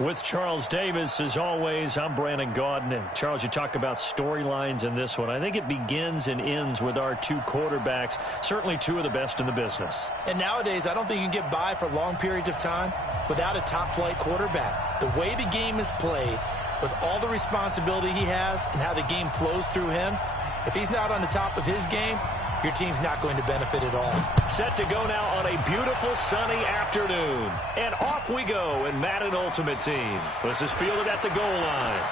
With Charles Davis, as always, I'm Brandon Gaudin. Charles, you talk about storylines in this one. I think it begins and ends with our two quarterbacks, certainly two of the best in the business. And nowadays, I don't think you can get by for long periods of time without a top-flight quarterback. The way the game is played, with all the responsibility he has and how the game flows through him, if he's not on the top of his game, your team's not going to benefit at all. Set to go now on a beautiful sunny afternoon. And off we go in Madden Ultimate Team. This is fielded at the goal line.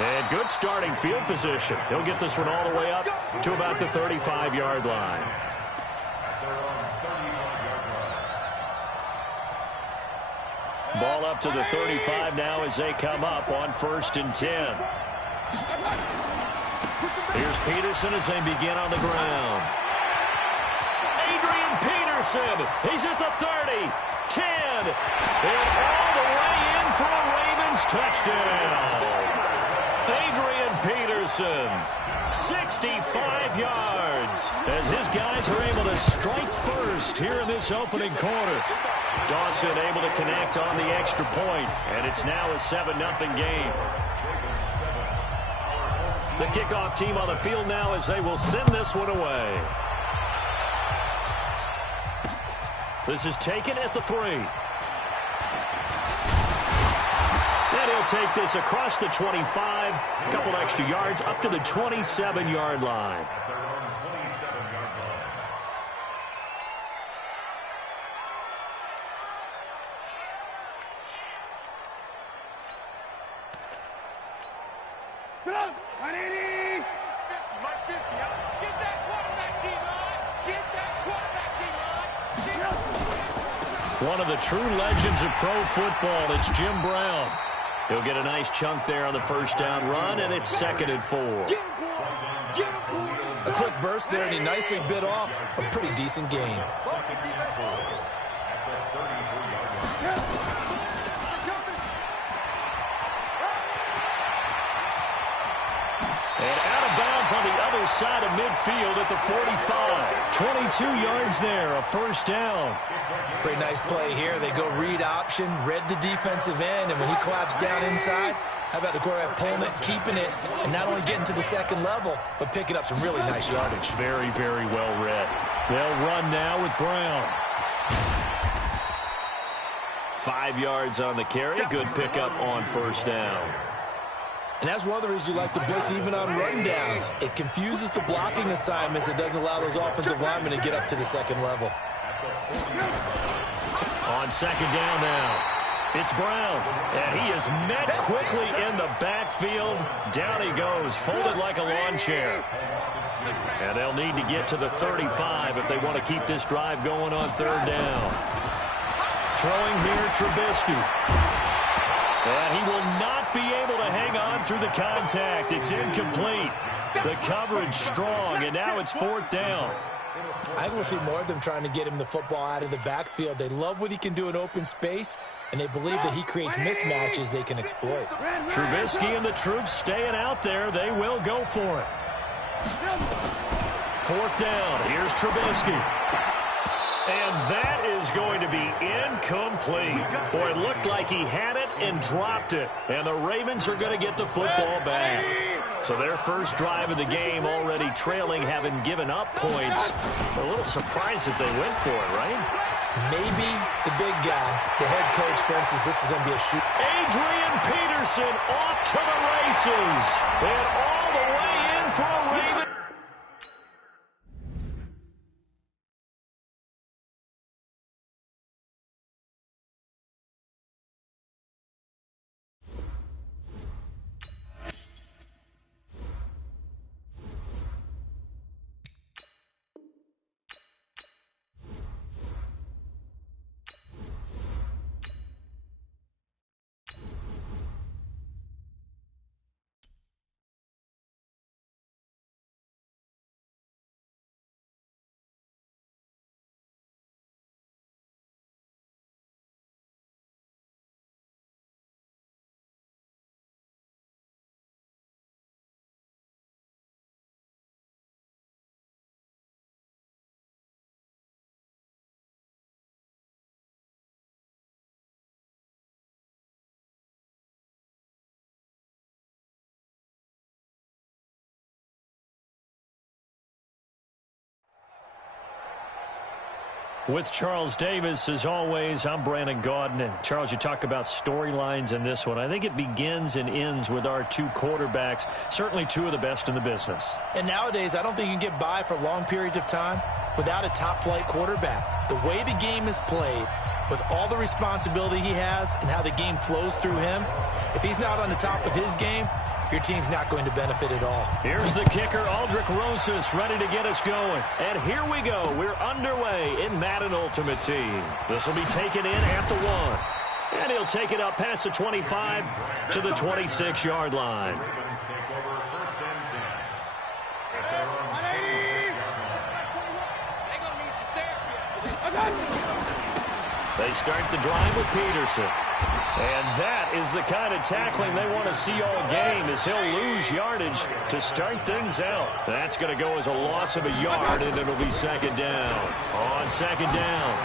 And good starting field position. He'll get this one all the way up to about the 35-yard line. Ball up to the 35 now as they come up on 1st and 10. Here's Peterson as they begin on the ground. Adrian Peterson, he's at the 30, 10, and all the way in for a Ravens touchdown. Adrian Peterson, 65 yards, as his guys are able to strike first here in this opening quarter. Dawson able to connect on the extra point, and it's now a 7-0 game. The kickoff team on the field now as they will send this one away. This is taken at the 3. And he'll take this across the 25. A couple extra yards up to the 27-yard line. One of the true legends of pro football, it's Jim Brown. He'll get a nice chunk there on the first down run, and it's 2nd and 4. A quick burst there, and he nicely bit off a pretty decent gain. And out of bounds on the other side of midfield at the 45. 22 yards there, a first down. Pretty nice play here. They go read option, read the defensive end, and when he collapsed down inside, how about the quarterback pulling it, keeping it, and not only getting to the second level, but picking up some really nice yardage. Very, very well read. They'll run now with Brown. 5 yards on the carry. Good pickup on first down. And that's one of the reasons you like to blitz even on run downs. It confuses the blocking assignments. It doesn't allow those offensive linemen to get up to the second level. On second down now, it's Brown, and he is met quickly in the backfield. Down he goes, folded like a lawn chair. And they'll need to get to the 35 if they want to keep this drive going on 3rd down. Throwing here, Trubisky. And he will not be able to hang on through the contact. It's incomplete. The coverage strong, and now it's 4th down. I think we'll see more of them trying to get him the football out of the backfield. They love what he can do in open space, and they believe that he creates mismatches they can exploit. Trubisky and the troops staying out there. They will go for it. 4th down. Here's Trubisky. And that is going to be incomplete. Boy, it looked like he had it and dropped it. And the Ravens are going to get the football back. So their first drive of the game already trailing, having given up points. A little surprised that they went for it, right? Maybe the big guy, the head coach, senses this is going to be a shoot. Adrian Peterson off to the races. And all the way in for a Ravens. With Charles Davis, as always, I'm Brandon Gaudin. And Charles, you talk about storylines in this one. I think it begins and ends with our two quarterbacks, certainly two of the best in the business. And nowadays, I don't think you can get by for long periods of time without a top-flight quarterback. The way the game is played, with all the responsibility he has and how the game flows through him, if he's not on the top of his game, your team's not going to benefit at all. Here's the kicker, Aldrich Rosas, ready to get us going. And here we go. We're underway in Madden Ultimate Team. This will be taken in at the 1. And he'll take it up past the 25 to the 26-yard line. They start the drive with Peterson. And that is the kind of tackling they want to see all game, as he'll lose yardage to start things out. That's going to go as a loss of a yard, and it'll be second down. On second down,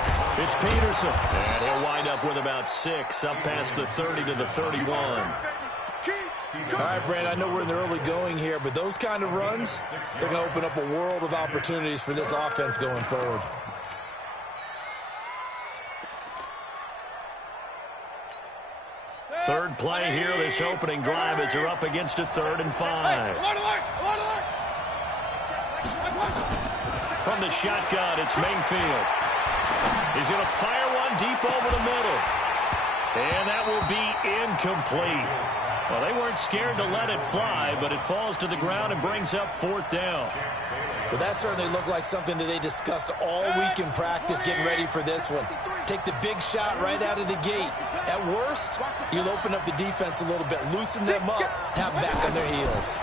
it's Peterson. And he'll wind up with about 6, up past the 30 to the 31. All right, Brand, I know we're in the early going here, but those kind of runs, they're going to open up a world of opportunities for this offense going forward. Third play here, this opening drive, as they're up against a 3rd and 5. From the shotgun, it's Mayfield. He's going to fire one deep over the middle. And that will be incomplete. Well, they weren't scared to let it fly, but it falls to the ground and brings up 4th down. Well, that certainly looked like something that they discussed all week in practice, getting ready for this one. Take the big shot right out of the gate. At worst, you'll open up the defense a little bit, loosen them up, have them back on their heels.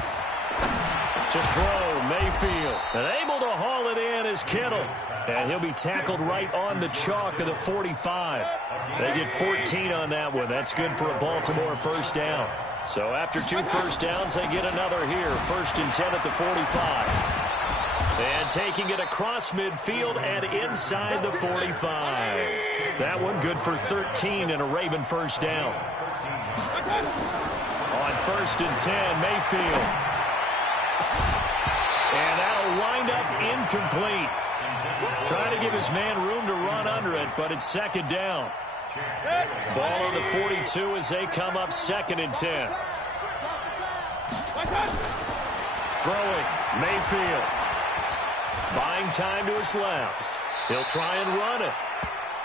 To throw, Mayfield. And able to haul it in is Kittle. And he'll be tackled right on the chalk of the 45. They get 14 on that one. That's good for a Baltimore first down. So after 2 first downs, they get another here. 1st and 10 at the 45. And taking it across midfield and inside the 45. That one good for 13 and a Raven first down. On 1st and 10, Mayfield. And that'll wind up incomplete. Trying to give his man room to run under it, but it's 2nd down. Ball on the 42 as they come up 2nd and 10. Throwing, Mayfield. Buying time to his left. He'll try and run it.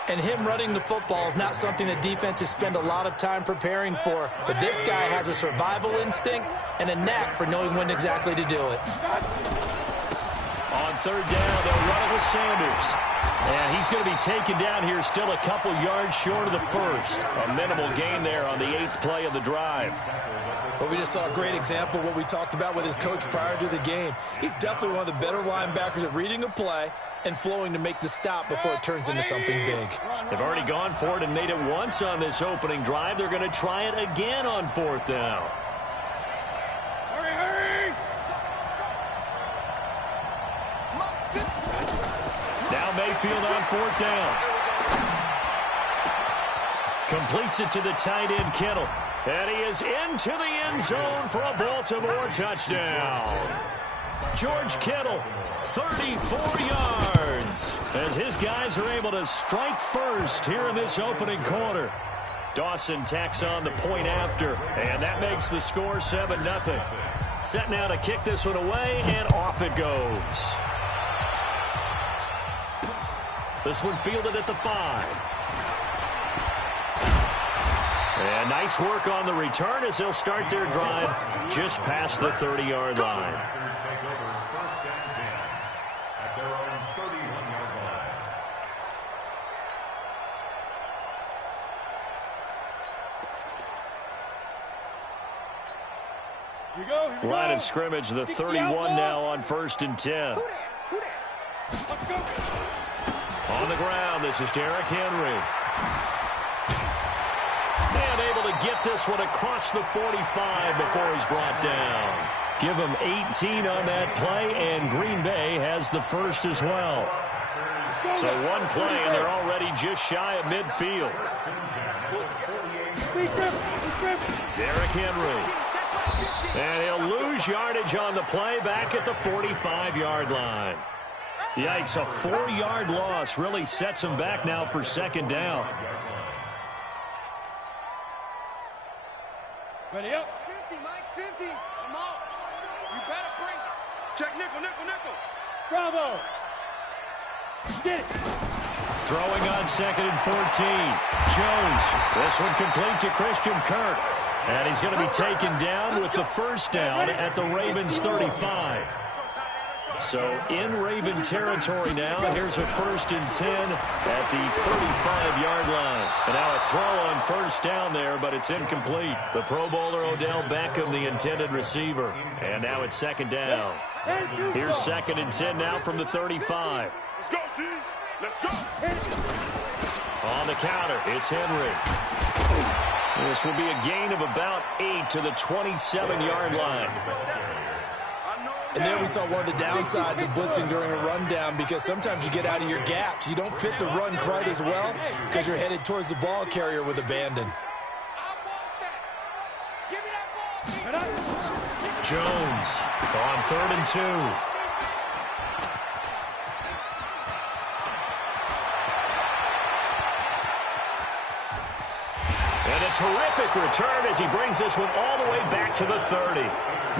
And him running the football is not something that defenses spend a lot of time preparing for. But this guy has a survival instinct and a knack for knowing when exactly to do it. On 3rd down, they'll run it with Sanders. And he's going to be taken down here still a couple yards short of the 1st. A minimal gain there on the 8th play of the drive. But we just saw a great example of what we talked about with his coach prior to the game. He's definitely one of the better linebackers at reading a play and flowing to make the stop before it turns into something big. They've already gone for it and made it once on this opening drive. They're going to try it again on 4th down. Hurry! Now Mayfield on 4th down. Completes it to the tight end, Kittle. And he is into the end zone for a Baltimore touchdown. George Kittle, 34 yards, as his guys are able to strike first here in this opening quarter. Dawson tacks on the point after, and that makes the score 7-0. Set now to kick this one away, and off it goes. This one fielded at the 5. And nice work on the return as they'll start their drive just past the 30-yard line. Line of scrimmage, the 31 now on 1st and 10. On the ground, this is Derrick Henry. And able to get this one across the 45 before he's brought down. Give him 18 on that play, and Green Bay has the first as well. So one play, and they're already just shy of midfield. Derrick Henry. And he'll lose yardage on the play back at the 45-yard line. Yikes, a 4-yard loss really sets them back now for second down. Ready up. 50, Mike's 50. Come on. You better bring it. Check nickel, nickel, nickel. Bravo. Get it. Throwing on 2nd and 14. Jones. This one complete to Christian Kirk. And he's going to be taken down with the first down at the Ravens 35. So in Raven territory now, here's a 1st and 10 at the 35-yard line. And now a throw on first down there, but it's incomplete. The Pro Bowler Odell Beckham, the intended receiver. And now it's 2nd down. Here's 2nd and 10 now from the 35. Let's go, D. Let's go. On the counter, it's Henry. This will be a gain of about 8 to the 27-yard line. And there we saw one of the downsides of blitzing during a rundown, because sometimes you get out of your gaps. You don't fit the run quite as well because you're headed towards the ball carrier with abandon. Jones on 3rd and 2. And a terrific return as he brings this one all the way back to the 30.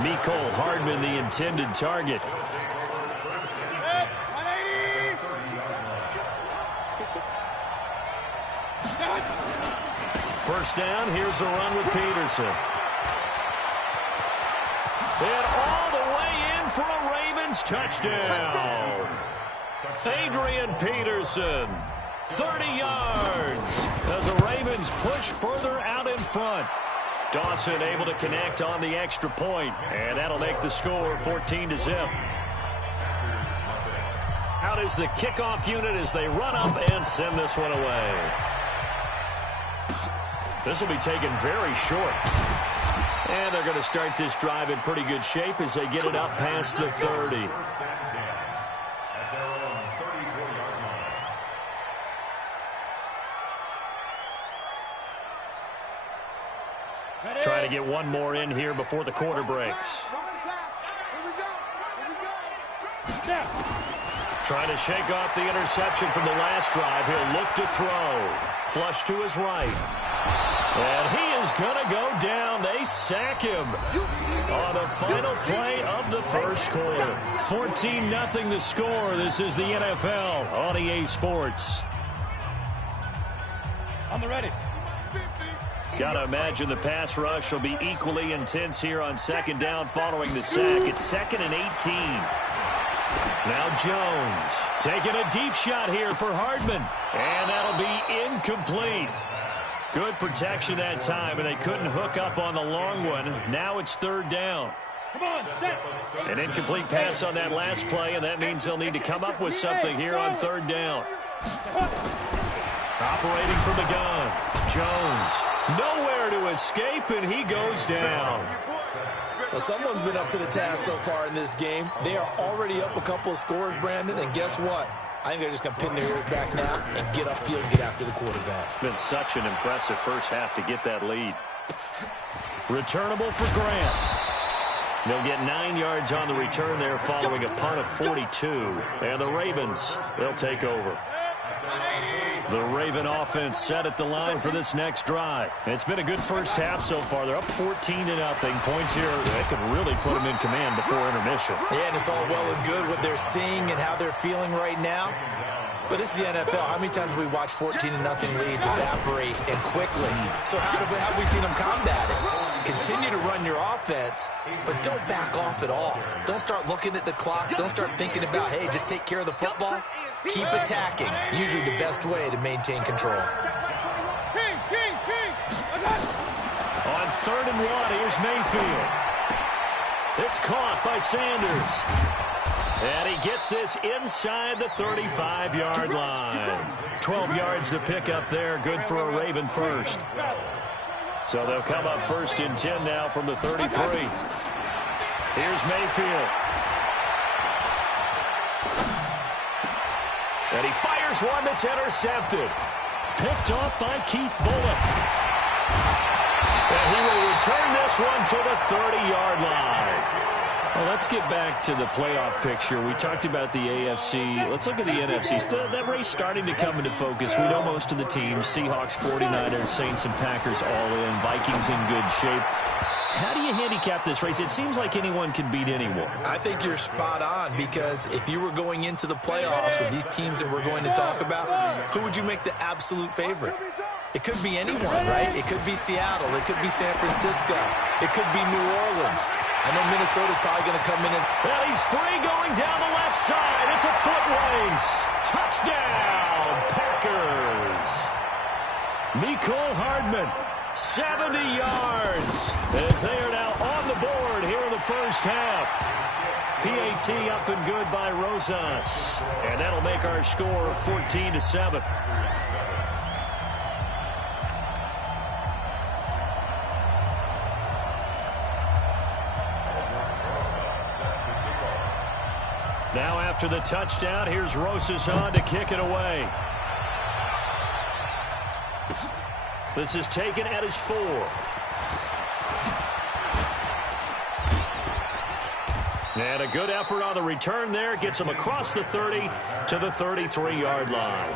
Mecole Hardman, the intended target. First down, here's a run with Peterson. And all the way in for a Ravens touchdown. Adrian Peterson, 30 yards as the Ravens push further out in front. Dawson able to connect on the extra point, and that'll make the score 14-0. Out is the kickoff unit as they run up and send this one away. This will be taken very short. And they're going to start this drive in pretty good shape as they get it up past the 30. Trying to get one more in here before the quarter breaks. Trying to shake off the interception from the last drive. He'll look to throw. Flush to his right. And he is going to go down. They sack him on the final play of the first quarter. 14-0 the score. This is the NFL on EA Sports. On the ready. Got to imagine the pass rush will be equally intense here on second down following the sack. It's 2nd and 18. Now Jones taking a deep shot here for Hardman. And that'll be incomplete. Good protection that time, and they couldn't hook up on the long one. Now it's 3rd down. Come on, set. An incomplete pass on that last play, and that means they'll need to come up with something here on 3rd down. Operating from the gun, Jones. Nowhere to escape, and he goes down. Well, someone's been up to the task so far in this game. They are already up a couple of scores, Brandon, and guess what? I think they're just going to pin their ears back now and get upfield and get after the quarterback. Been such an impressive first half to get that lead. Returnable for Grant. They'll get 9 yards on the return there following a punt of 42. And the Ravens, they'll take over. The Raven offense set at the line for this next drive. It's been a good first half so far. They're up 14-0. Points here that could really put them in command before intermission. Yeah, and it's all well and good what they're seeing and how they're feeling right now. But this is the NFL. How many times have we watched 14-0 leads evaporate and quickly? So how have we seen them combat it? Continue to run your offense, but don't back off at all. Don't start looking at the clock. Don't start thinking about, hey, just take care of the football. Keep attacking. Usually the best way to maintain control. On 3rd and 1, here's Mayfield. It's caught by Sanders. And he gets this inside the 35-yard line. 12 yards to pick up there. Good for a Raven first. So they'll come up 1st and 10 now from the 33. Here's Mayfield. And he fires one that's intercepted. Picked off by Keith Bullock. And he will return this one to the 30-yard line. Well, let's get back to the playoff picture. We talked about the AFC. Let's look at the NFC. That race starting to come into focus. We know most of the teams, Seahawks, 49ers, Saints, and Packers all in. Vikings in good shape. How do you handicap this race? It seems like anyone can beat anyone. I think you're spot on, because if you were going into the playoffs with these teams that we're going to talk about, who would you make the absolute favorite? It could be anyone, right? It could be Seattle. It could be San Francisco. It could be New Orleans. I know Minnesota's probably going to come in as... Well, he's free going down the left side. It's a foot race. Touchdown, Packers. Mecole Hardman, 70 yards, as they are now on the board here in the first half. PAT up and good by Rosas. And that'll make our score 14-7. Now after the touchdown, here's Rosas on to kick it away. This is taken at his 4. And a good effort on the return there. Gets him across the 30 to the 33-yard line.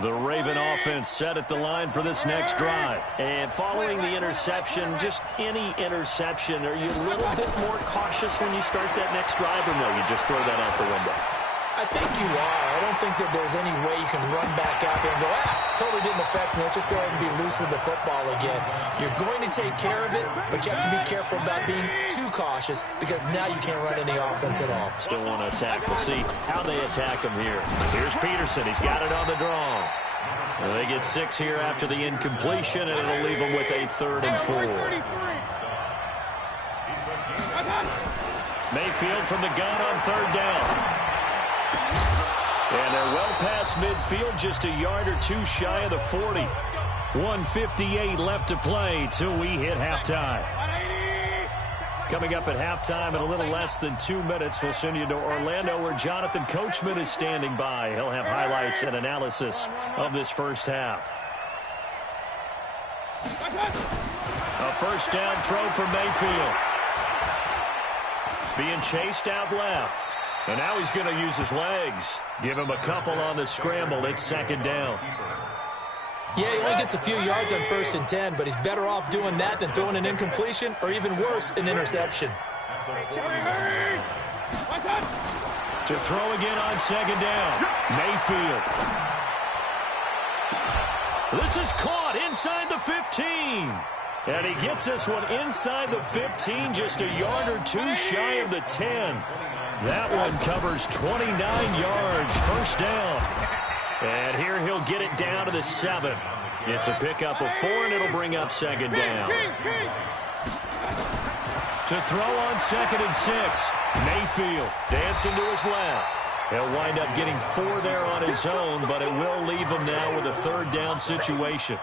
The Raven offense set at the line for this next drive. And following the interception, just any interception, are you a little bit more cautious when you start that next drive, or no, you just throw that out the window? I think you are. I don't think that there's any way you can run back out there and go, totally didn't affect me. Let's just go ahead and be loose with the football again. You're going to take care of it, but you have to be careful about being too cautious, because now you can't run any offense at all. Still want to attack. We'll see how they attack him here. Here's Peterson. He's got it on the draw. And they get 6 here after the incompletion, and it'll leave them with a 3rd and 4. Mayfield from the gun on 3rd down. And they're well past midfield, just a yard or 2 shy of the 40. 1:58 left to play till we hit halftime. Coming up at halftime in a little less than 2 minutes, we'll send you to Orlando, where Jonathan Coachman is standing by. He'll have highlights and analysis of this first half. A first down throw for Mayfield. Being chased out left. And now he's going to use his legs. Give him a couple on the scramble. It's 2nd down. Yeah, he only gets a few yards on 1st and 10, but he's better off doing that than throwing an incompletion, or even worse, an interception. To throw again on 2nd down. Mayfield. This is caught inside the 15. And he gets this one inside the 15, just a yard or 2 shy of the 10. That one covers 29 yards, first down. And here he'll get it down to the 7. It's a pickup of 4, and it'll bring up 2nd down. To throw on 2nd and 6. Mayfield dancing to his left. He'll wind up getting 4 there on his own, but it will leave him now with a 3rd down situation.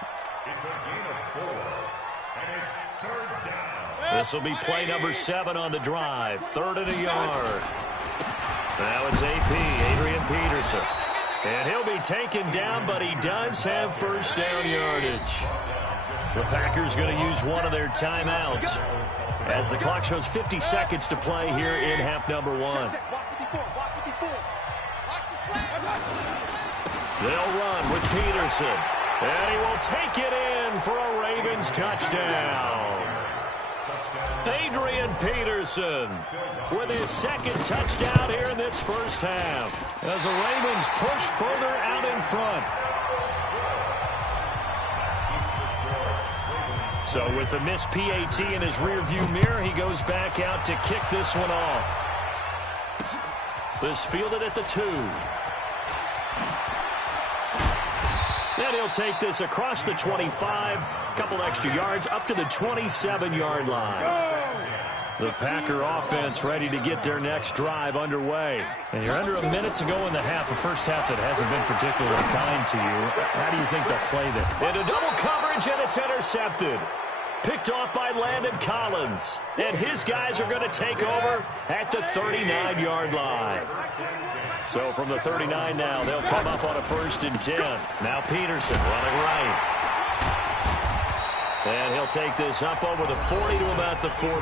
This will be play number 7 on the drive. 3rd and a yard. Now it's AP, Adrian Peterson. And he'll be taken down, but he does have first down yardage. The Packers going to use one of their timeouts as the clock shows 50 seconds to play here in half number 1. They'll run with Peterson. And he will take it in for a Ravens touchdown. Adrian Peterson with his 2nd touchdown here in this first half, as the Ravens push further out in front. So with the missed PAT in his rearview mirror, he goes back out to kick this one off. This fielded at the 2. Then he'll take this across the 25, couple extra yards, up to the 27-yard line. The Packer offense ready to get their next drive underway. And you're under a minute to go in the half, a first half that hasn't been particularly kind to you. How do you think they'll play that? Into double coverage, and it's intercepted. picked off by Landon Collins. And his guys are going to take over at the 39-yard line. So from the 39 now, they'll come up on a 1st and 10. Now Peterson running right. And he'll take this up over the 40 to about the 41.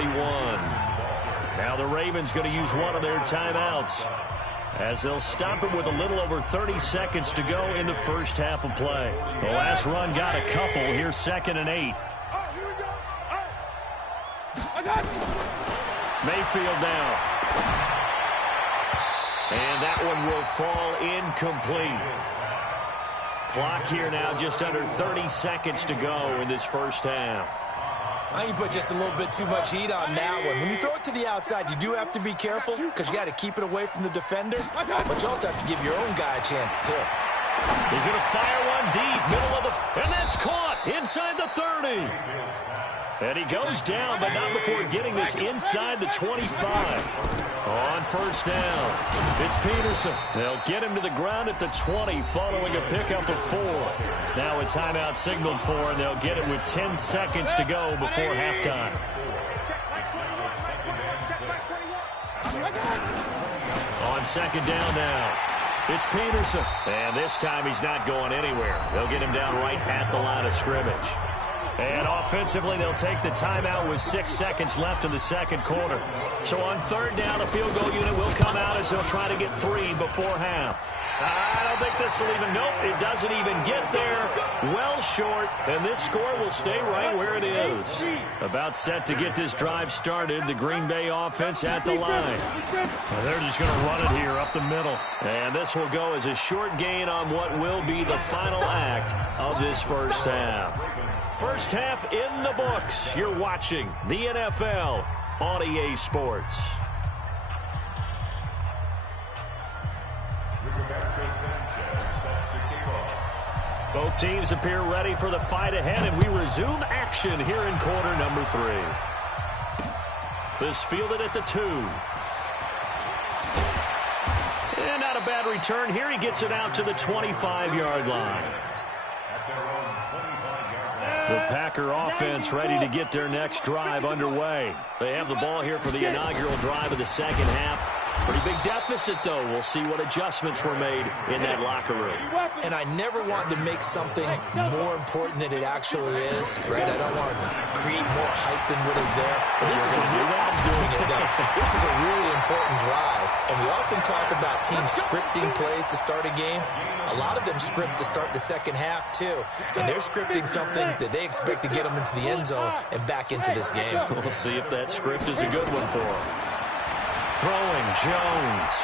Now the Ravens going to use one of their timeouts, as they'll stop it with a little over 30 seconds to go in the first half of play. The last run got a couple. Here's 2nd and 8. Mayfield now. And that one will fall incomplete. Clock here now just under 30 seconds to go in this first half. I think you put just a little bit too much heat on that one. When you throw it to the outside, you do have to be careful because you got to keep it away from the defender. But you also have to give your own guy a chance, too. He's going to fire one deep, middle of the... And that's caught inside the 30. And he goes down, but not before getting this inside the 25. On first down, it's Peterson. They'll get him to the ground at the 20 following a pickup of 4. Now a timeout signaled for, and they'll get it with 10 seconds to go before halftime. On 2nd down now, it's Peterson. And this time he's not going anywhere. They'll get him down right at the line of scrimmage. And offensively, they'll take the timeout with 6 seconds left in the second quarter. So on 3rd down, a field goal unit will come out as they'll try to get 3 before half. I don't think this will even... Nope, it doesn't even get there. Well short, and this score will stay right where it is. About set to get this drive started, the Green Bay offense at the line. And they're just going to run it here up the middle. And this will go as a short gain on what will be the final act of this first half. First half in the books. You're watching the NFL on EA Sports. Both teams appear ready for the fight ahead, and we resume action here in quarter number 3. This fielded at the 2. And not a bad return here. He gets it out to the 25-yard line. The Packer offense ready to get their next drive underway. They have the ball here for the inaugural drive of the second half. Pretty big deficit, though. We'll see what adjustments were made in that locker room. And I never want to make something more important than it actually is, right? I don't want to create more hype than what is there. But this is a This is a really important drive. And we often talk about teams scripting plays to start a game. A lot of them script to start the second half, too. And they're scripting something that they expect to get them into the end zone and back into this game. We'll see if that script is a good one for them. Throwing Jones.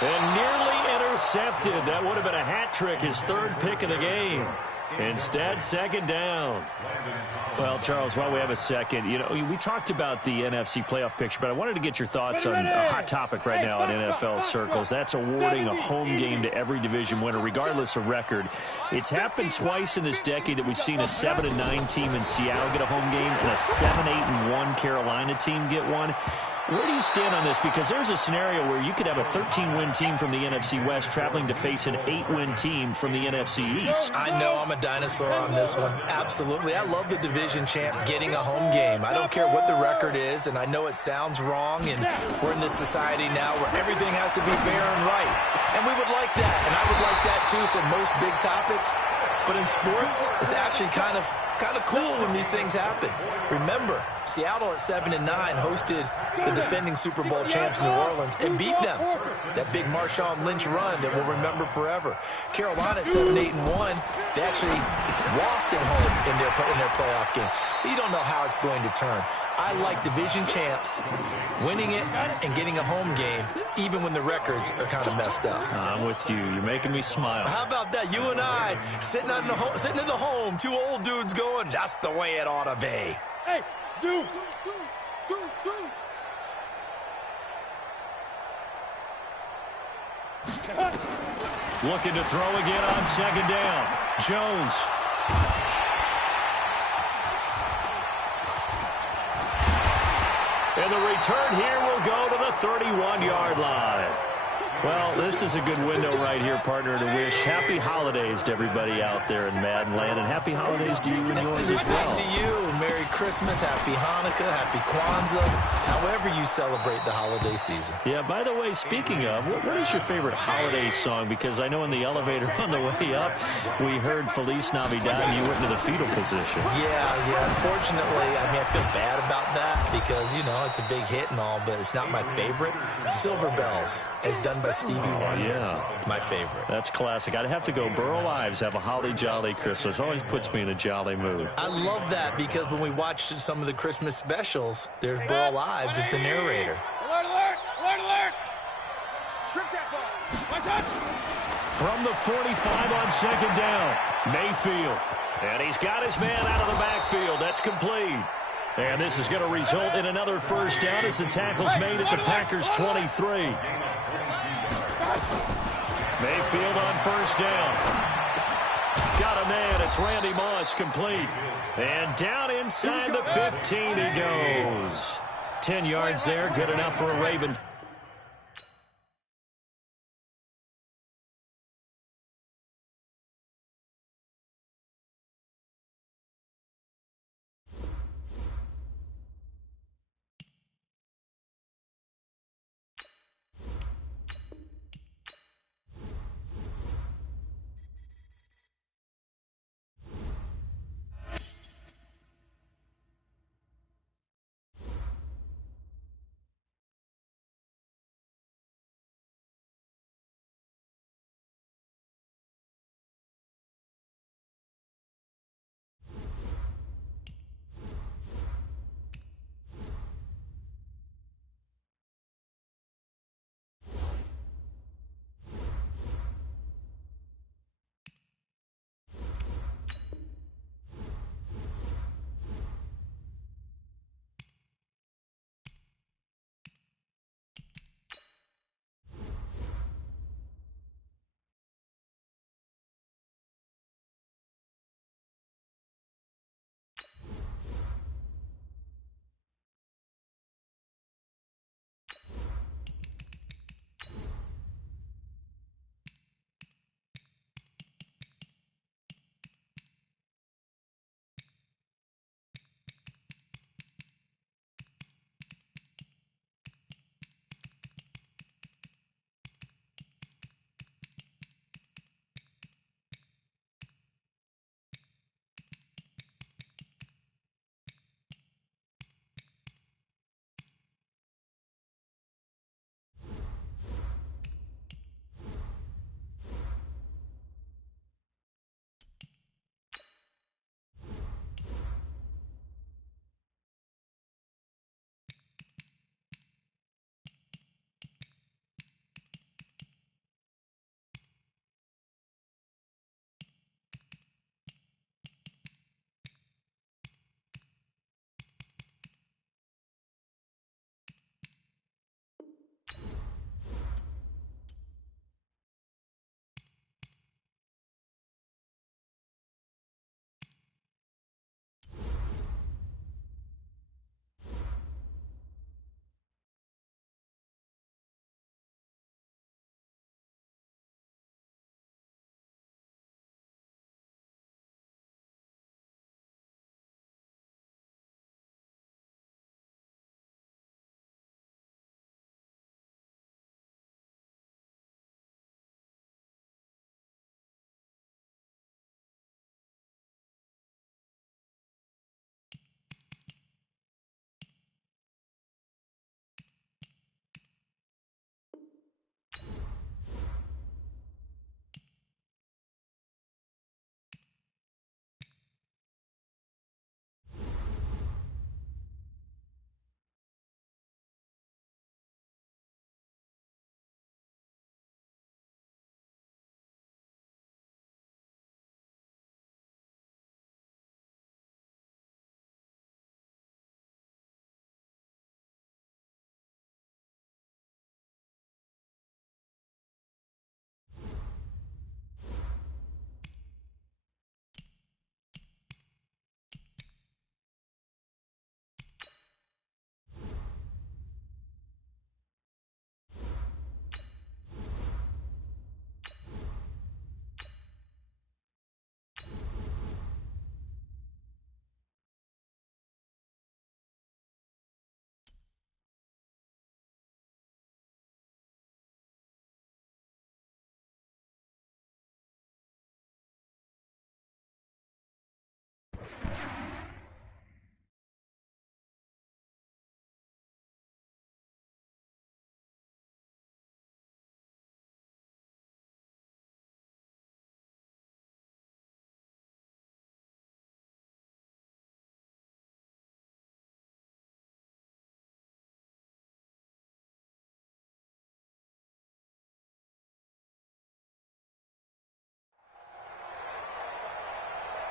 And nearly intercepted. That would have been a hat trick, his 3rd pick of the game. Instead, 2nd down. Well, Charles, while we have a second, you know, we talked about the NFC playoff picture, but I wanted to get your thoughts on a hot topic right now in NFL circles. That's awarding a home game to every division winner, regardless of record. It's happened twice in this decade that we've seen a 7-9 team in Seattle get a home game and a 7-8-1 Carolina team get one. Where do you stand on this? Because there's a scenario where you could have a 13-win team from the NFC West traveling to face an 8-win team from the NFC East. I know I'm a dinosaur on this one. Absolutely. I love the division champ getting a home game. I don't care what the record is, and I know it sounds wrong, and we're in this society now where everything has to be fair and right. And we would like that, and I would like that too for most big topics. But in sports, it's actually kind of cool when these things happen. Remember, Seattle at 7-9 hosted the defending Super Bowl champs New Orleans and beat them. That big Marshawn Lynch run that we'll remember forever. Carolina at 7-8-1, they actually lost at home in their playoff game. So you don't know how it's going to turn. I like division champs winning it and getting a home game, even when the records are kind of messed up. I'm with you. You're making me smile. How about that? You and I sitting in the home, 2 old dudes going, that's the way it ought to be. Hey, dude. Looking to throw again on 2nd down. Jones. And the return here will go to the 31-yard line. Well, this is a good window right here, partner, to wish happy holidays to everybody out there in Madden Land, and happy holidays to you and yours as well. Same to you. Merry Christmas, Happy Hanukkah, Happy Kwanzaa, however you celebrate the holiday season. Yeah, by the way, speaking of, what is your favorite holiday song? Because I know in the elevator on the way up, we heard Feliz Navidad, and you went into the fetal position. Yeah. Unfortunately, I mean, I feel bad about that because, you know, it's a big hit and all, but it's not my favorite. Silver Bells, as done by Stevie Wonder. Yeah. My favorite. That's classic. I'd have to go Burl Ives, Have a Holly Jolly Christmas. Always puts me in a jolly mood. I love that because when we watch some of the Christmas specials, there's Burl Ives as the narrator. Alert, alert! Alert, alert! Strip that ball. Watch out! From the 45 on second down, Mayfield. And he's got his man out of the backfield. That's complete. And this is going to result in another first down as the tackle's made at the Packers' 23. Mayfield on first down. Got a man. It's Randy Moss, complete. And down inside the 15 he goes. 10 yards there, good enough for a Raven.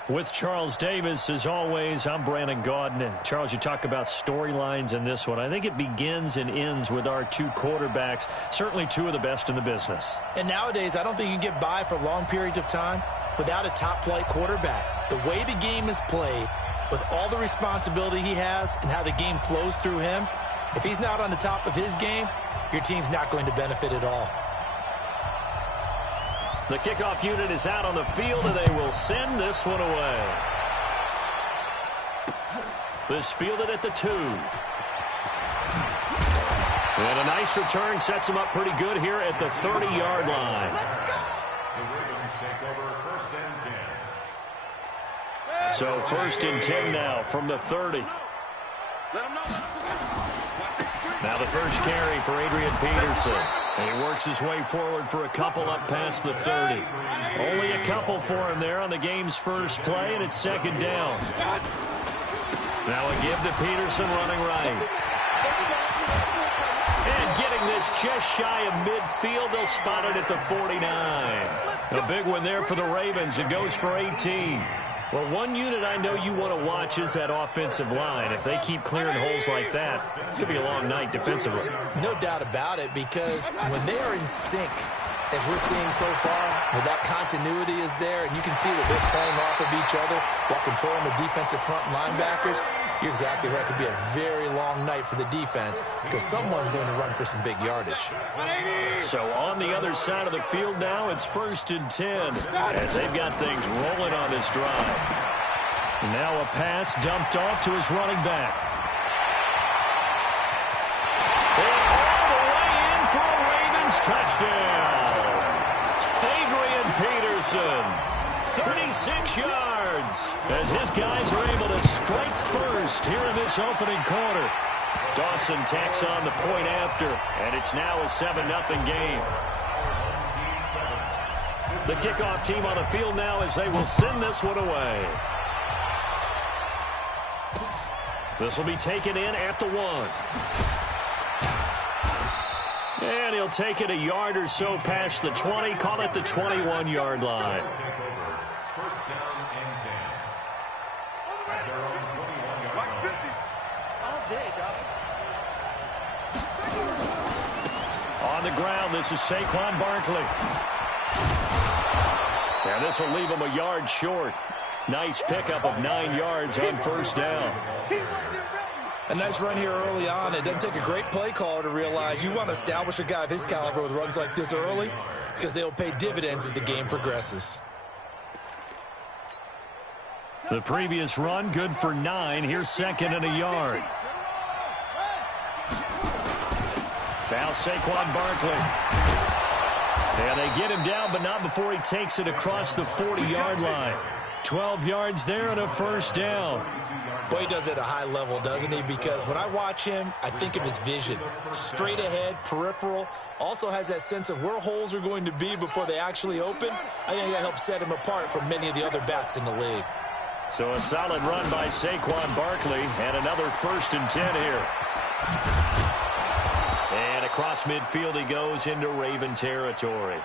With Charles Davis, as always, I'm Brandon Gaudin. Charles, you talk about storylines in this one. I think it begins and ends with our two quarterbacks, certainly two of the best in the business. And nowadays, I don't think you can get by for long periods of time without a top-flight quarterback. The way the game is played, with all the responsibility he has and how the game flows through him, if he's not on the top of his game, your team's not going to benefit at all. The kickoff unit is out on the field, and they will send this one away. This fielded at the 2. And a nice return sets him up pretty good here at the 30-yard line. So 1st and 10 now from the 30. Now the first carry for Adrian Peterson. And he works his way forward for a couple up past the 30. Only a couple for him there on the game's first play, and it's 2nd down. Now a give to Peterson running right. And getting this just shy of midfield, they'll spot it at the 49. A big one there for the Ravens. It goes for 18. Well, one unit I know you want to watch is that offensive line. If they keep clearing holes like that, it could be a long night defensively. No doubt about it, because when they are in sync, as we're seeing so far, where that continuity is there, and you can see that they're playing off of each other while controlling the defensive front linebackers, you're exactly right. It could be a very long night for the defense because someone's going to run for some big yardage. So on the other side of the field now, it's 1st and 10 as they've got things rolling on this drive. Now a pass dumped off to his running back. And all the way in for a Ravens touchdown. Adrian Peterson, 36 yards, as his guys are able to strike first here in this opening quarter. Dawson tacks on the point after, and it's now a 7-0 game. The kickoff team on the field now as they will send this one away. This will be taken in at the 1. And he'll take it a yard or so past the 20, call it the 21-yard line. On the ground, this is Saquon Barkley. And this will leave him a yard short. Nice pickup of 9 yards on 1st down. A nice run here early on. It doesn't take a great play caller to realize you want to establish a guy of his caliber with runs like this early because they'll pay dividends as the game progresses. The previous run, good for 9. Here's 2nd and a yard. Now Saquon Barkley. And they get him down, but not before he takes it across the 40-yard line. 12 yards there and a 1st down. Boy, he does it at a high level, doesn't he? Because when I watch him, I think of his vision. Straight ahead, peripheral. Also has that sense of where holes are going to be before they actually open. I think that helps set him apart from many of the other backs in the league. So a solid run by Saquon Barkley, and another 1st and 10 here. And across midfield he goes into Raven territory.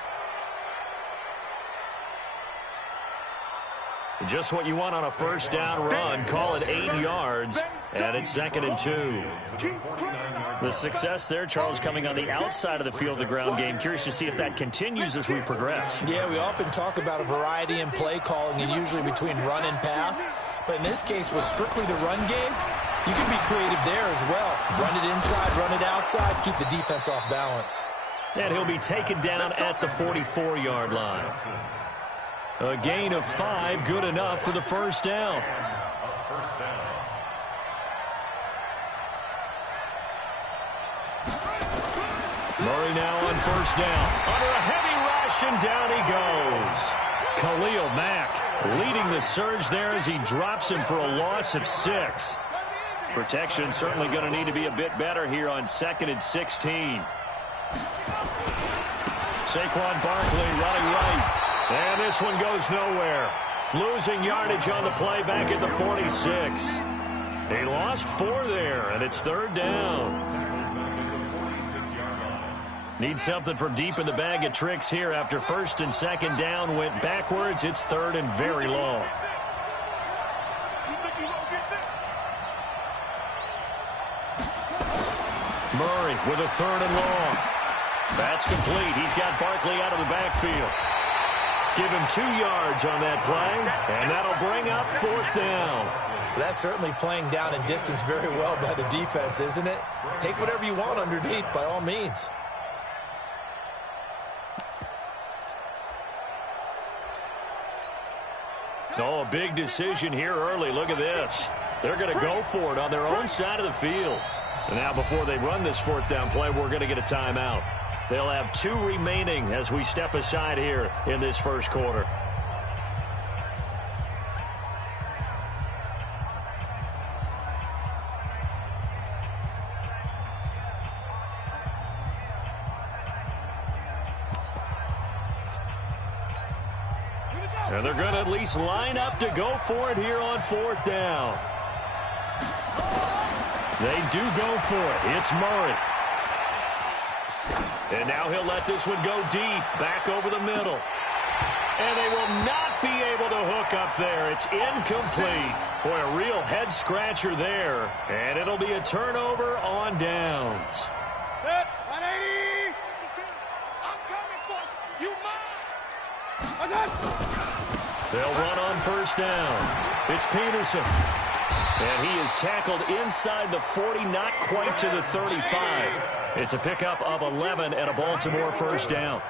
Just what you want on a 1st down run. Call it 8 yards, and it's 2nd and 2. The success there, Charles, coming on the outside of the field, the ground game. Curious to see if that continues as we progress. Yeah, we often talk about a variety in play calling, and usually between run and pass. But in this case, with strictly the run game, you can be creative there as well. Run it inside, run it outside, keep the defense off balance. And he'll be taken down at the 44-yard line. A gain of 5, good enough for the 1st down. Murray now on 1st down. Under a heavy rush, and down he goes. Khalil Mack leading the surge there as he drops him for a loss of 6. Protection certainly going to need to be a bit better here on 2nd and 16. Saquon Barkley running right. And this one goes nowhere. Losing yardage on the play back at the 46. He lost 4 there, and it's 3rd down. Need something from deep in the bag of tricks here after 1st and 2nd down went backwards. It's 3rd and very long. Murray with a 3rd and long. That's complete. He's got Barkley out of the backfield. Give him 2 yards on that play, and that'll bring up 4th down. That's certainly playing down in distance very well by the defense, isn't it? Take whatever you want underneath, by all means. Oh, a big decision here early. Look at this. They're going to go for it on their own side of the field. And now before they run this 4th down play, we're going to get a timeout. They'll have 2 remaining as we step aside here in this first quarter. And they're going to at least line up to go for it here on 4th down. They do go for it. It's Murray. And now he'll let this one go deep, back over the middle. And they will not be able to hook up there. It's incomplete. Boy, a real head-scratcher there. And it'll be a turnover on downs. 180. I'm coming for you. They'll run on 1st down. It's Peterson. And he is tackled inside the 40, not quite to the 35. It's a pickup of 11 and a Baltimore 1st down.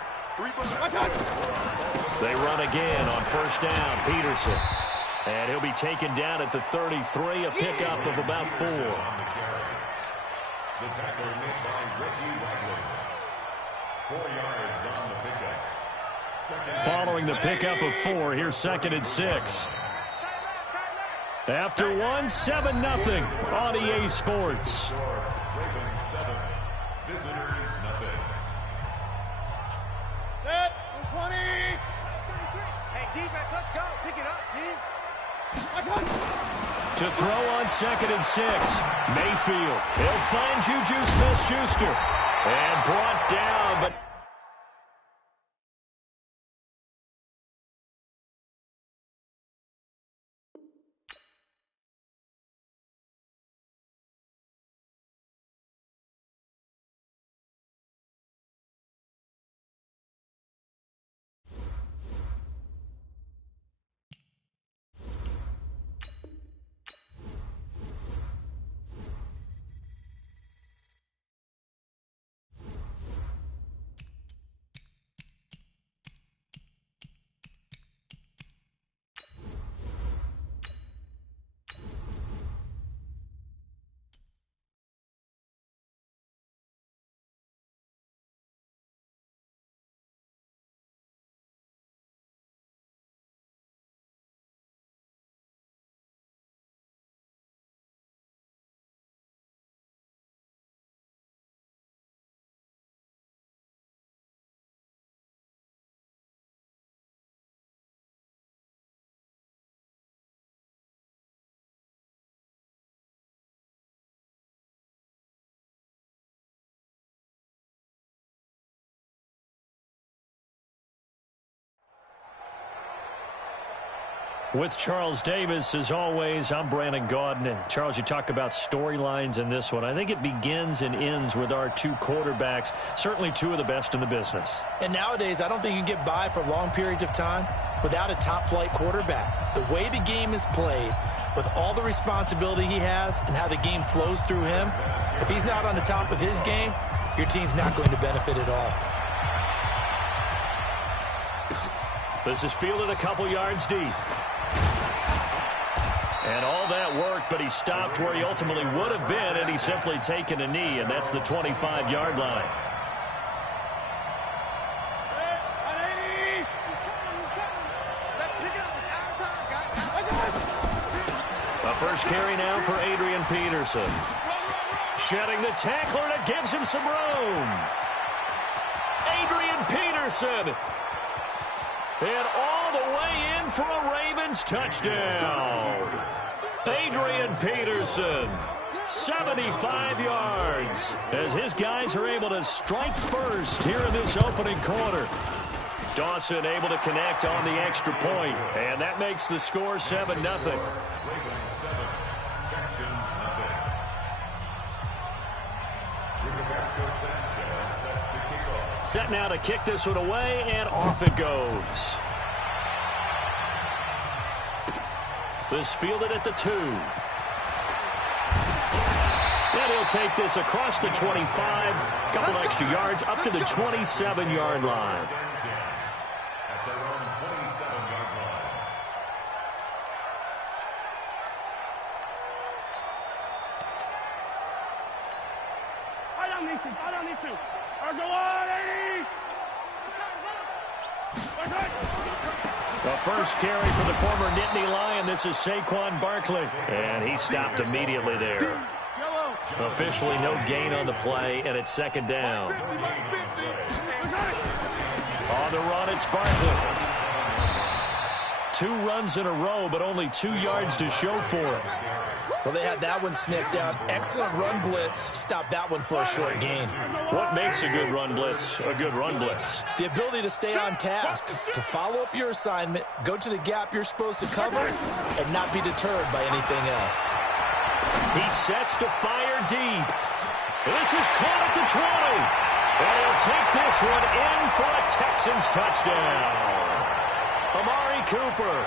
They run again on 1st down, Peterson. And he'll be taken down at the 33, a pickup of about 4. The tackle made by Ricky Wagner. 4 yards on the pickup. Following the pickup of 4, here's 2nd and 6. After 1, 7-0 on EA Sports. Ravens 7, visitors nothing. Set, 20. Hey, defense, let's go. Pick it up, team. To throw on 2nd and 6. Mayfield. He'll find Juju Smith-Schuster. And brought down, but with Charles Davis, as always, I'm Brandon Gaudin. Charles, you talk about storylines in this one. I think it begins and ends with our 2 quarterbacks, certainly 2 of the best in the business. And nowadays, I don't think you can get by for long periods of time without a top-flight quarterback. The way the game is played, with all the responsibility he has and how the game flows through him, if he's not on the top of his game, your team's not going to benefit at all. This is fielded a couple yards deep. And all that worked, but he stopped where he ultimately would have been, and he's simply taken a knee, and that's the 25-yard line. A first carry now for Adrian Peterson. Shedding the tackler, and it gives him some room. Adrian Peterson. And all the way in for a Ravens touchdown. Adrian Peterson, 75 yards, as his guys are able to strike first here in this opening quarter. Dawson able to connect on the extra point, and that makes the score 7-0. Set now to kick this one away, and off it goes. This fielded at the 2. And he'll take this across the 25, couple extra yards, up to the 27-yard line. The first carry for the former Nittany Lion. This is Saquon Barkley. And he stopped immediately there. Officially no gain on the play, and it's second down. On the run, it's Barkley. 2 runs in a row, but only 2 yards to show for it. Well, they had that one sniffed out. Excellent run blitz. Stopped that one for a short gain. What makes a good run blitz a good run blitz? The ability to stay on task, to follow up your assignment, go to the gap you're supposed to cover, and not be deterred by anything else. He sets to fire deep. This is caught at the 20. And he'll take this one in for a Texans touchdown. Amari Cooper,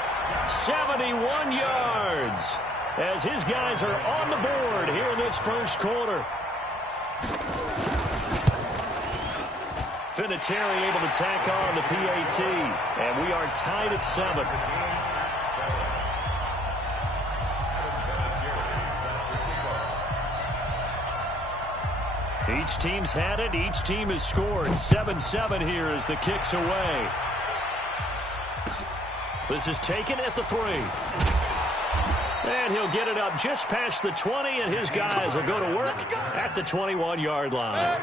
71 yards. As his guys are on the board here in this first quarter. Vinatieri able to tack on the PAT. And we are tied at 7. Each team's had it. Each team has scored. 7-7 here as the kick's away. This is taken at the 3. And he'll get it up just past the 20, and his guys will go to work at the 21-yard line.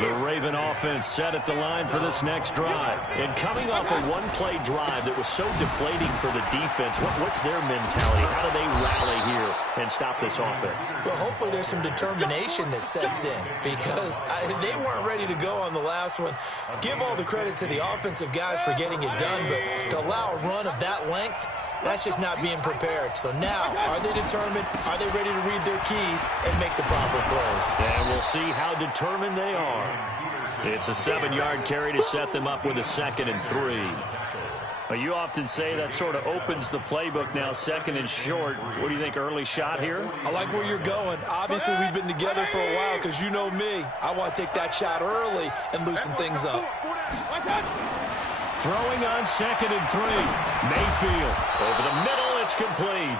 The Raven offense set at the line for this next drive. And coming off a one-play drive that was so deflating for the defense, what's their mentality? How do they rally here and stop this offense? Well, hopefully there's some determination that sets in, because they weren't ready to go on the last one. Give all the credit to the offensive guys for getting it done, but to allow a run of that length, that's just not being prepared. So now, are they determined? Are they ready to read their keys and make the proper plays? And we'll see how determined they are. It's a 7-yard carry to set them up with a 2nd and 3. Well, you often say that sort of opens the playbook now, 2nd and short. What do you think, early shot here? I like where you're going. Obviously, we've been together for a while because you know me. I want to take that shot early and loosen things up. Throwing on 2nd and 3. Mayfield over the middle. It's complete.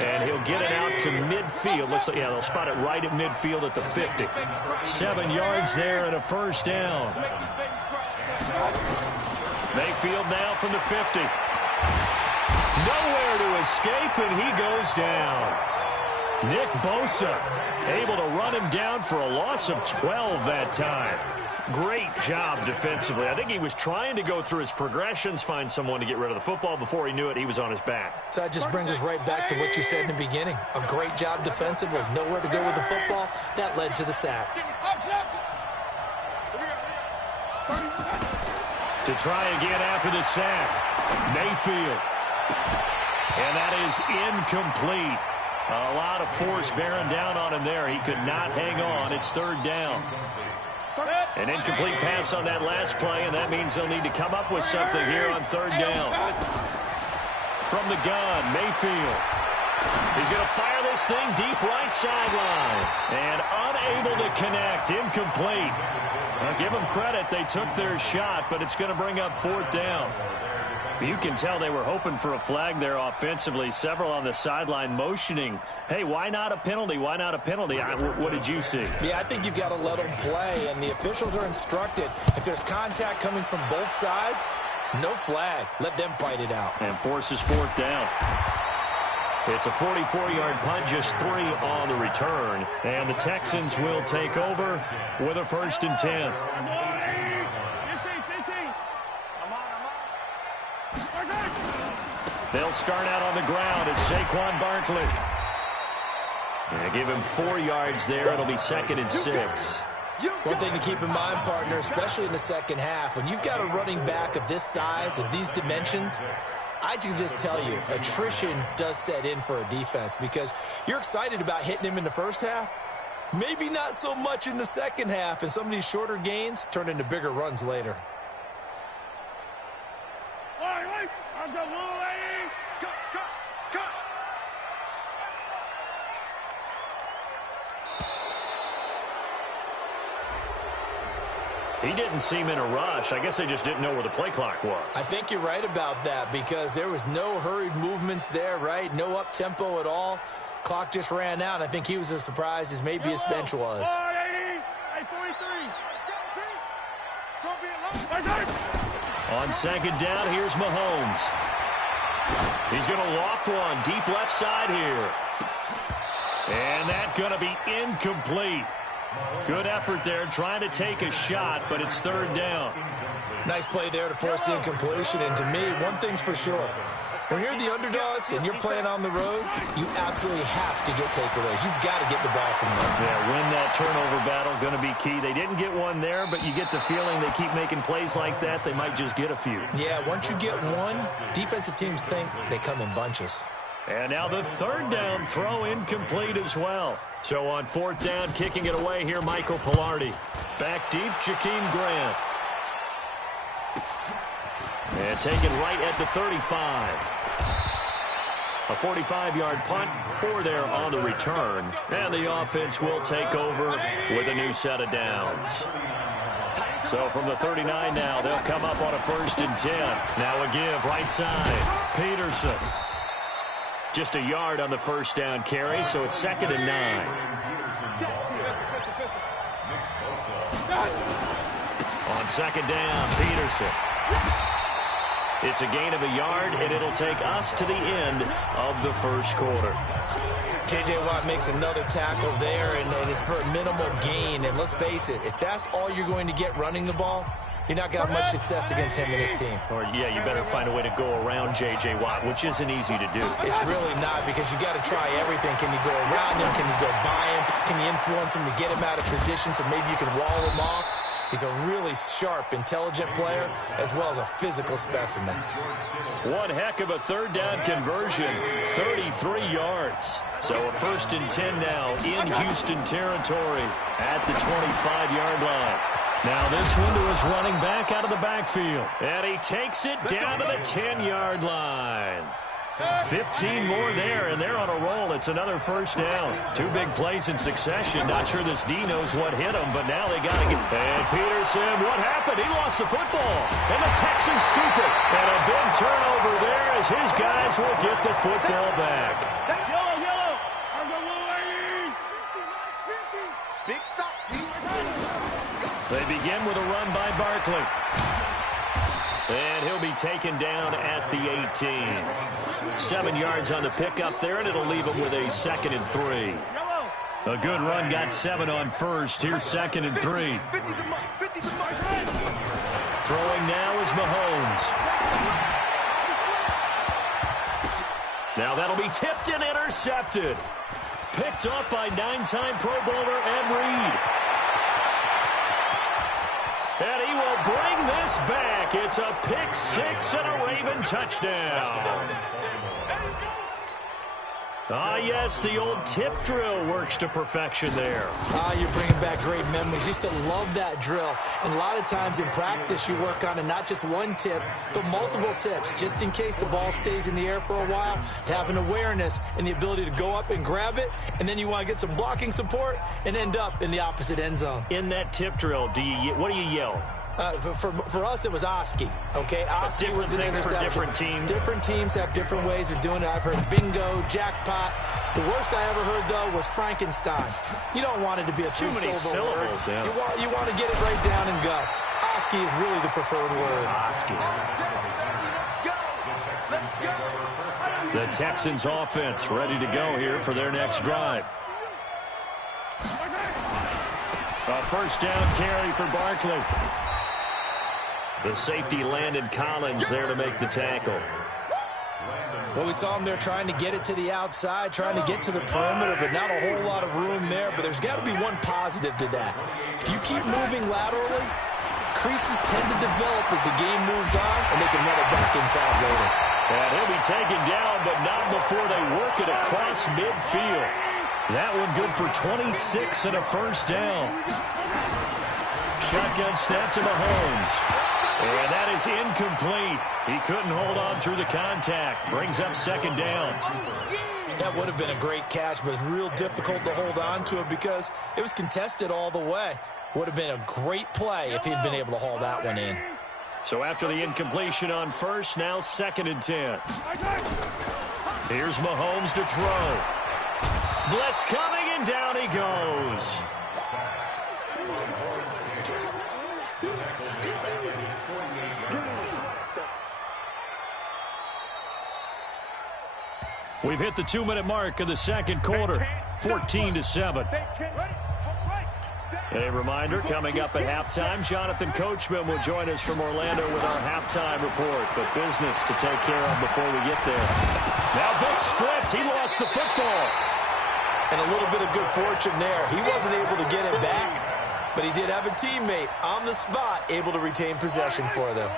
And he'll get it out to midfield. Looks like, yeah, they'll spot it right at midfield at the 50. 7 yards there and a first down. Mayfield now from the 50. Nowhere to escape, and he goes down. Nick Bosa able to run him down for a loss of 12 that time. Great job defensively. I think he was trying to go through his progressions, find someone to get rid of the football. Before he knew it, he was on his back. So that just brings us right back to what you said in the beginning. A great job defensively. Nowhere to go with the football. That led to the sack. To try again after the sack. Mayfield. And that is incomplete. A lot of force bearing down on him there. He could not hang on. It's 3rd down. An incomplete pass on that last play, and that means they'll need to come up with something here on 3rd down. From the gun, Mayfield. He's going to fire this thing deep right sideline. And unable to connect. Incomplete. Now, give them credit. They took their shot, but it's going to bring up 4th down. You can tell they were hoping for a flag there offensively. Several on the sideline motioning, hey, why not a penalty? Why not a penalty? What did you see? Yeah, I think you've got to let them play, and the officials are instructed. If there's contact coming from both sides, no flag. Let them fight it out. And forces 4th down. It's a 44-yard punt, just 3 on the return. And the Texans will take over with a 1st and 10. They'll start out on the ground. It's Saquon Barkley. And give him 4 yards there. It'll be 2nd and 6. One thing to keep in mind, partner, especially in the second half, when you've got a running back of this size, of these dimensions, I can just tell you, attrition does set in for a defense because you're excited about hitting him in the first half. Maybe not so much in the second half, and some of these shorter gains turn into bigger runs later. He didn't seem in a rush. I guess they just didn't know where the play clock was. I think you're right about that because there was no hurried movements there, right? No up-tempo at all. Clock just ran out. I think he was as surprised as maybe his bench was. On second down, here's Mahomes. He's going to loft one deep left side here. And that's going to be incomplete. Good effort there trying to take a shot, but it's third down. Nice play there to force the incompletion. And to me, one thing's for sure. When you're the underdogs and you're playing on the road, you absolutely have to get takeaways. You've got to get the ball from them. Yeah, win that turnover battle, going to be key. They didn't get one there, but you get the feeling they keep making plays like that, they might just get a few. Yeah, once you get one, defensive teams think they come in bunches. And now the third down throw incomplete as well. So on fourth down, kicking it away here, Michael Pilardi. Back deep, Jakeem Grant. And taken right at the 35. A 45-yard punt, 4 there on the return. And the offense will take over with a new set of downs. So from the 39 now, they'll come up on a 1st and 10. Now a give, right side. Peterson. Just a yard on the first down carry, so it's 2nd and 9. On second down, Peterson. It's a gain of a yard, and it'll take us to the end of the first quarter. J.J. Watt makes another tackle there, and it's for a minimal gain. And let's face it, if that's all you're going to get running the ball, you're not going to have much success against him and his team. Or, yeah, you better find a way to go around J.J. Watt, which isn't easy to do. It's really not because you got to try everything. Can you go around him? Can you go by him? Can you influence him to get him out of position so maybe you can wall him off? He's a really sharp, intelligent player as well as a physical specimen. One heck of a third down conversion, 33 yards. So a 1st and 10 now in Houston territory at the 25-yard line. Now this window is running back out of the backfield. And he takes it down to the 10-yard line. 15 more there, and they're on a roll. It's another 1st down. 2 big plays in succession. Not sure this D knows what hit him, but now they got to get... And Peterson, what happened? He lost the football. And the Texans scoop it. And a big turnover there as his guys will get the football back. Yellow. Big stop. They begin with a run by Barkley. And he'll be taken down at the 18. 7 yards on the pickup there, and it'll leave him with a 2nd and 3. A good run got 7 on first. Here's 2nd and 3. Throwing now is Mahomes. Now that'll be tipped and intercepted. Picked up by 9-time Pro Bowler Ed Reed. And he will bring this back. It's a pick 6 and a Raven touchdown. Ah, yes, the old tip drill works to perfection there. You're bringing back great memories. Used to love that drill. And a lot of times in practice, you work on it, not just one tip, but multiple tips, just in case the ball stays in the air for a while, to have an awareness and the ability to go up and grab it, and then you want to get some blocking support and end up in the opposite end zone. In that tip drill, what do you yell? For us, it was Oski. Okay, Oski was an interception. For different teams. Different teams have different ways of doing it. I've heard bingo, jackpot. The worst I ever heard, though, was Frankenstein. You don't want it to be a too many syllables. Yeah. You want to get it right down and go. Oski is really the preferred word. Oski. The Texans offense ready to go here for their next drive. A 1st down carry for Barkley. The safety Landon Collins there to make the tackle. Well, we saw him there trying to get it to the outside, trying to get to the perimeter, but not a whole lot of room there. But there's got to be one positive to that. If you keep moving laterally, creases tend to develop as the game moves on, and they can run it back inside later. And he'll be taken down, but not before they work it across midfield. That one good for 26 and a first down. Shotgun snap to Mahomes. And that is incomplete. He couldn't hold on through the contact. Brings up second down. That would have been a great catch, but it's real difficult to hold on to it because it was contested all the way. Would have been a great play if he'd been able to haul that one in. So after the incompletion on first, now 2nd and 10. Here's Mahomes to throw. Blitz coming, and down he goes. We've hit the 2-minute mark of the second quarter, 14-7. A reminder, coming up at halftime, Jonathan Coachman will join us from Orlando with our halftime report, but business to take care of before we get there. Now Vic stripped. He lost the football. And a little bit of good fortune there. He wasn't able to get it back, but he did have a teammate on the spot able to retain possession for them.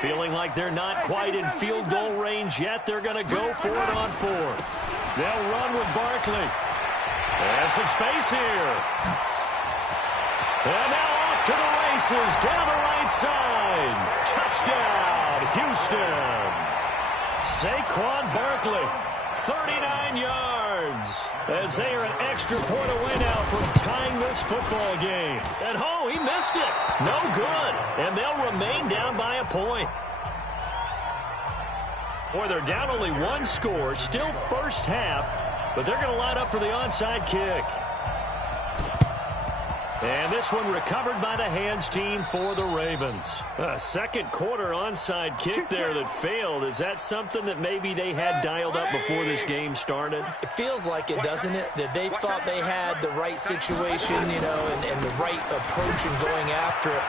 Feeling like they're not quite in field goal range yet. They're going to go for it on 4. They'll run with Barkley. And some space here. And now off to the races down the right side. Touchdown, Houston. Saquon Barkley, 39 yards. As they are an extra point away now from tying this football game. And he missed it. No good. And they'll remain down by a point. Boy, they're down only 1 score. Still first half. But they're going to line up for the onside kick. And this one recovered by the hands team for the Ravens. A second quarter onside kick there that failed. Is that something that maybe they had dialed up before this game started? It feels like it, doesn't it? That they thought they had the right situation, and the right approach in going after it.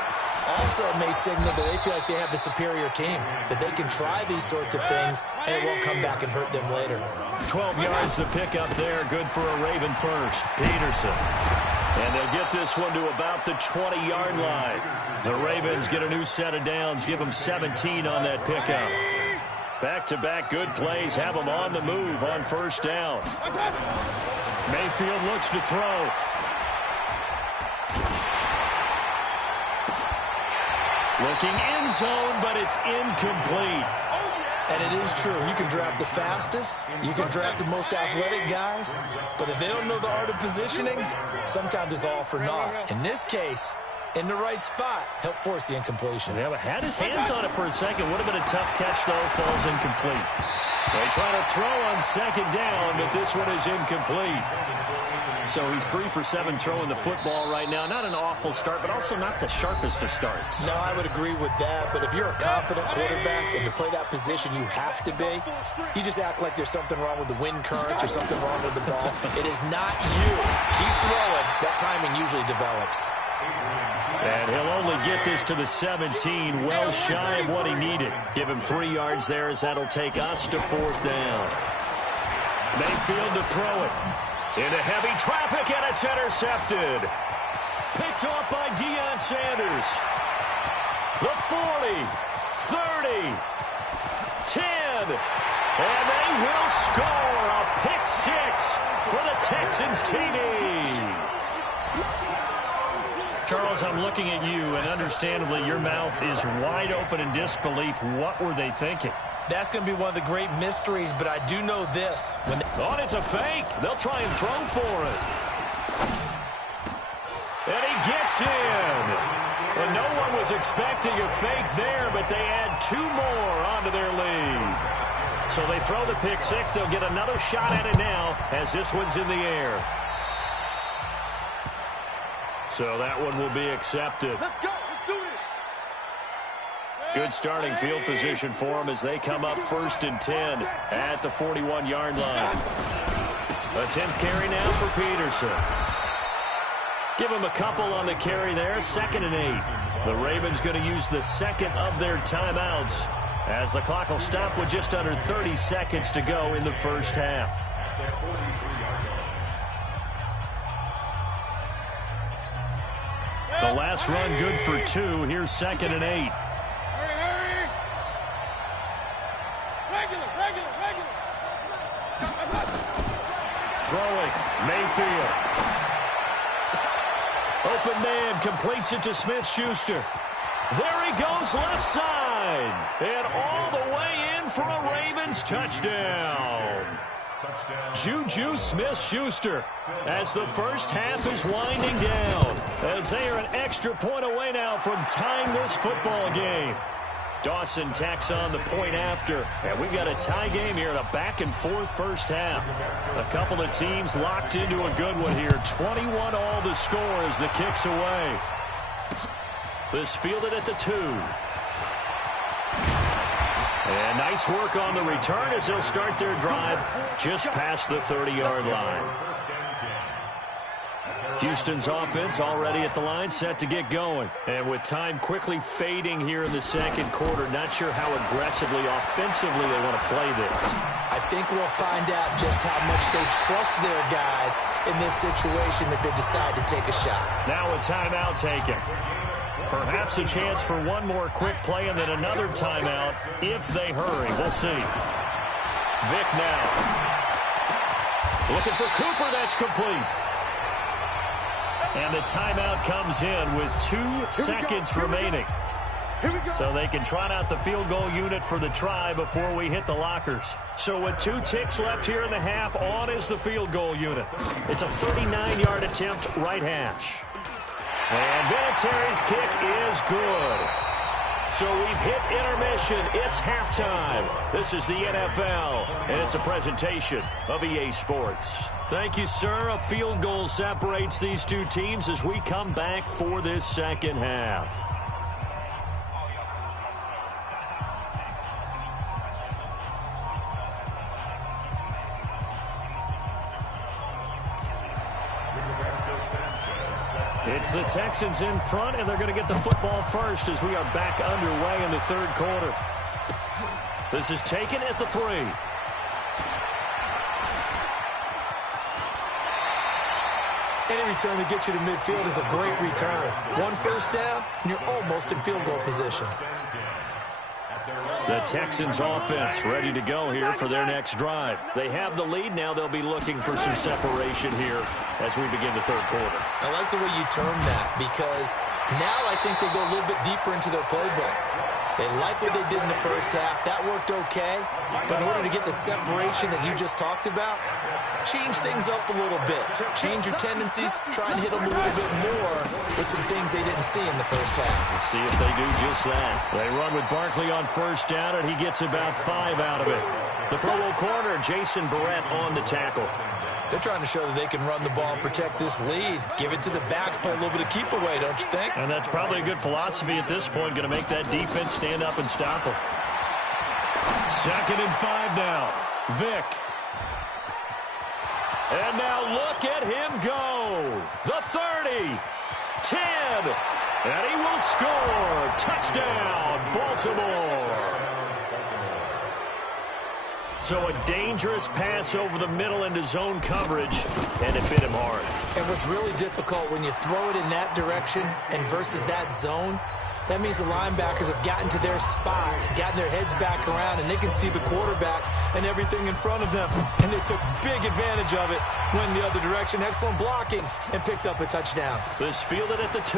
Also may signal that they feel like they have the superior team, that they can try these sorts of things, and it won't come back and hurt them later. 12 yards to pick up there. Good for a Raven first. Peterson. And they'll get this one to about the 20-yard line. The Ravens get a new set of downs, give them 17 on that pickup. Back-to-back good plays have them on the move on first down. Mayfield looks to throw. Looking end zone, but it's incomplete. And it is true. You can draft the fastest. You can draft the most athletic guys. But if they don't know the art of positioning, sometimes it's all for naught. In this case, in the right spot, helped force the incompletion. Yeah, but had his hands on it for a second. Would have been a tough catch, though. Falls incomplete. They try to throw on second down, but this one is incomplete. So he's 3 for 7 throwing the football right now. Not an awful start, but also not the sharpest of starts. No, I would agree with that. But if you're a confident quarterback and to play that position you have to be, you just act like there's something wrong with the wind currents or something wrong with the ball. It is not you. Keep throwing. That timing usually develops. And he'll only get this to the 17, well shy of what he needed. Give him 3 yards there as that'll take us to 4th down. Mayfield to throw it. Into heavy traffic, and it's intercepted. Picked off by Deion Sanders. The 40, 30, 10, and they will score a pick 6 for the Texans TD. Charles, I'm looking at you, and understandably, your mouth is wide open in disbelief. What were they thinking? That's going to be one of the great mysteries, but I do know this. It's a fake. They'll try and throw for it. And he gets in. And no one was expecting a fake there, but they add 2 more onto their lead. So they throw the pick 6. They'll get another shot at it now as this one's in the air. So that one will be accepted. Let's go. Let's do this. Good starting field position for them as they come up 1st and 10 at the 41-yard line. A 10th carry now for Peterson. Give him a couple on the carry there. 2nd and 8. The Ravens going to use the second of their timeouts as the clock will stop with just under 30 seconds to go in the first half. The last run good for 2. Here's 2nd and 8. Hurry! Regular! Throwing, Mayfield. Open man, completes it to Smith-Schuster. There he goes, left side. And all the way in for a Ravens touchdown. Juju Smith-Schuster as the first half is winding down, as they are an extra point away now from tying this football game. Dawson tacks on the point after, and we've got a tie game here in a back-and-forth first half. A couple of teams locked into a good one here. 21 all the score as the kick's away. This fielded at the 2. And nice work on the return as they'll start their drive just past the 30-yard line. Houston's offense already at the line, set to get going. And with time quickly fading here in the second quarter, not sure how aggressively, offensively they want to play this. I think we'll find out just how much they trust their guys in this situation if they decide to take a shot. Now a timeout taken. Perhaps a chance for one more quick play and then another timeout if they hurry. We'll see. Vick now. Looking for Cooper. That's complete. And the timeout comes in with 2 seconds remaining. So they can trot out the field goal unit for the try before we hit the lockers. So with 2 ticks left here in the half, on is the field goal unit. It's a 39-yard attempt, right hash. And Vinatieri's kick is good. So we've hit intermission. It's halftime. This is the NFL, and it's a presentation of EA Sports. Thank you, sir. A field goal separates these two teams as we come back for this second half. It's the Texans in front, and they're going to get the football first as we are back underway in the third quarter. This is taken at the 3. Any return that gets you to midfield is a great return. 1 first down, and you're almost in field goal position. The Texans offense ready to go here for their next drive. They have the lead. Now they'll be looking for some separation here as we begin the third quarter. I like the way you termed that because now I think they go a little bit deeper into their playbook. They like what they did in the first half. That worked okay. But in order to get the separation that you just talked about, change things up a little bit. Change your tendencies. Try and hit them a little bit more with some things they didn't see in the first half. Let's see if they do just that. They run with Barkley on first down, and he gets about 5 out of it. The Pro Bowl corner, Jason Verrett, on the tackle. They're trying to show that they can run the ball and protect this lead. Give it to the backs, play a little bit of keep away, don't you think? And that's probably a good philosophy at this point, going to make that defense stand up and stop them. 2nd and 5 now. Vick. And now look at him go. The 30, 10, and he will score. Touchdown, Baltimore. So a dangerous pass over the middle into zone coverage, and it bit him hard. And what's really difficult when you throw it in that direction and versus that zone, that means the linebackers have gotten to their spot, gotten their heads back around, and they can see the quarterback and everything in front of them. And they took big advantage of it, went the other direction. Excellent blocking, and picked up a touchdown. This fielded at the 2.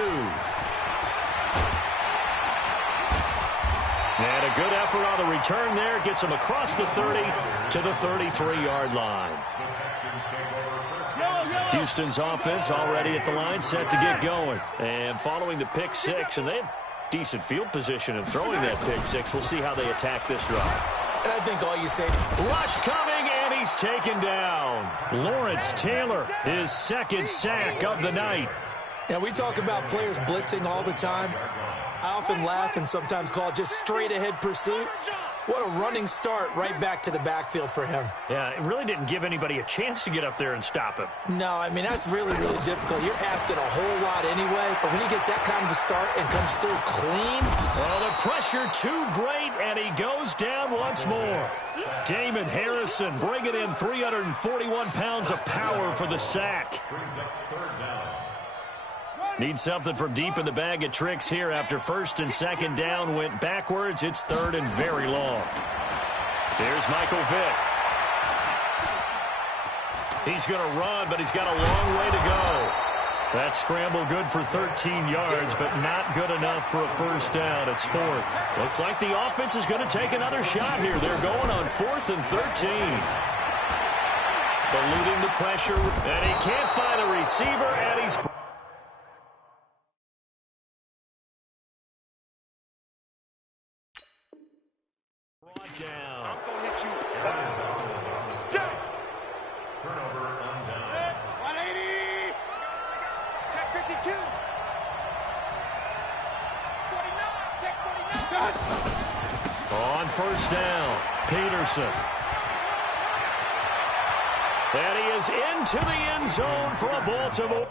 And a good effort on the return there. Gets him across the 30 to the 33-yard line. Houston's offense already at the line, set to get going. And following the pick 6, and they have decent field position of throwing that pick 6. We'll see how they attack this drive. And I think all you say, rush coming, and he's taken down. Lawrence Taylor, his 2nd sack of the night. Now, we talk about players blitzing all the time. I often laugh and sometimes call it just straight-ahead pursuit. What a running start right back to the backfield for him. Yeah, it really didn't give anybody a chance to get up there and stop him. No, I mean, that's really, really difficult. You're asking a whole lot anyway, but when he gets that kind of a start and comes through clean. Well, the pressure too great, and he goes down once more. Damon Harrison bringing in 341 pounds of power for the sack. Need something from deep in the bag of tricks here after first and second down went backwards. It's third and very long. Here's Michael Vick. He's going to run, but he's got a long way to go. That scramble good for 13 yards, but not good enough for a first down. It's fourth. Looks like the offense is going to take another shot here. They're going on 4th and 13. Eluding the pressure, and he can't find a receiver, and he's... brought down. I'm going to hit you. Stay. Turnover on down. 180. Check 52. 49. Check 49. On first down, Peterson. And he is into the end zone for a Baltimore.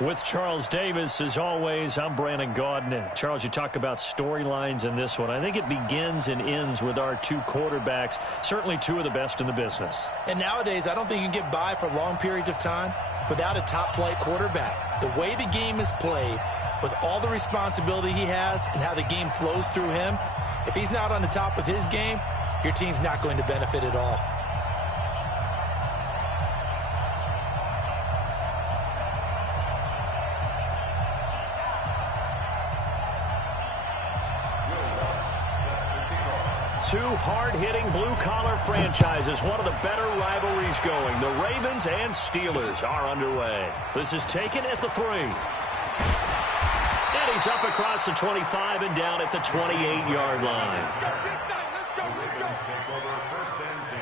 With Charles Davis, as always, I'm Brandon Gaudin. Charles, you talk about storylines in this one. I think it begins and ends with our two quarterbacks, certainly two of the best in the business. And nowadays, I don't think you can get by for long periods of time without a top-flight quarterback. The way the game is played, with all the responsibility he has and how the game flows through him, if he's not on the top of his game, your team's not going to benefit at all. Two hard-hitting blue-collar franchises, one of the better rivalries going. The Ravens and Steelers are underway. This is taken at the 3. And he's up across the 25 and down at the 28-yard line. The Ravens take over 1st and 10.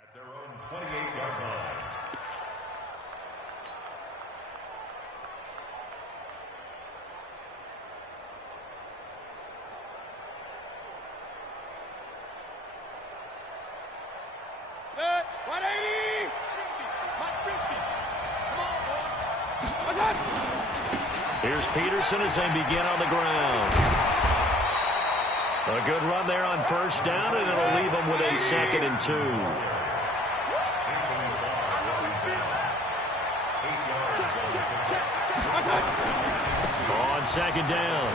At their own 28-yard line. Set, 180! Hot 50. Come on, boy. Attack! Here's Peterson as they begin on the ground. A good run there on 1st down, and it'll leave them with a 2nd and 2. On 2nd down,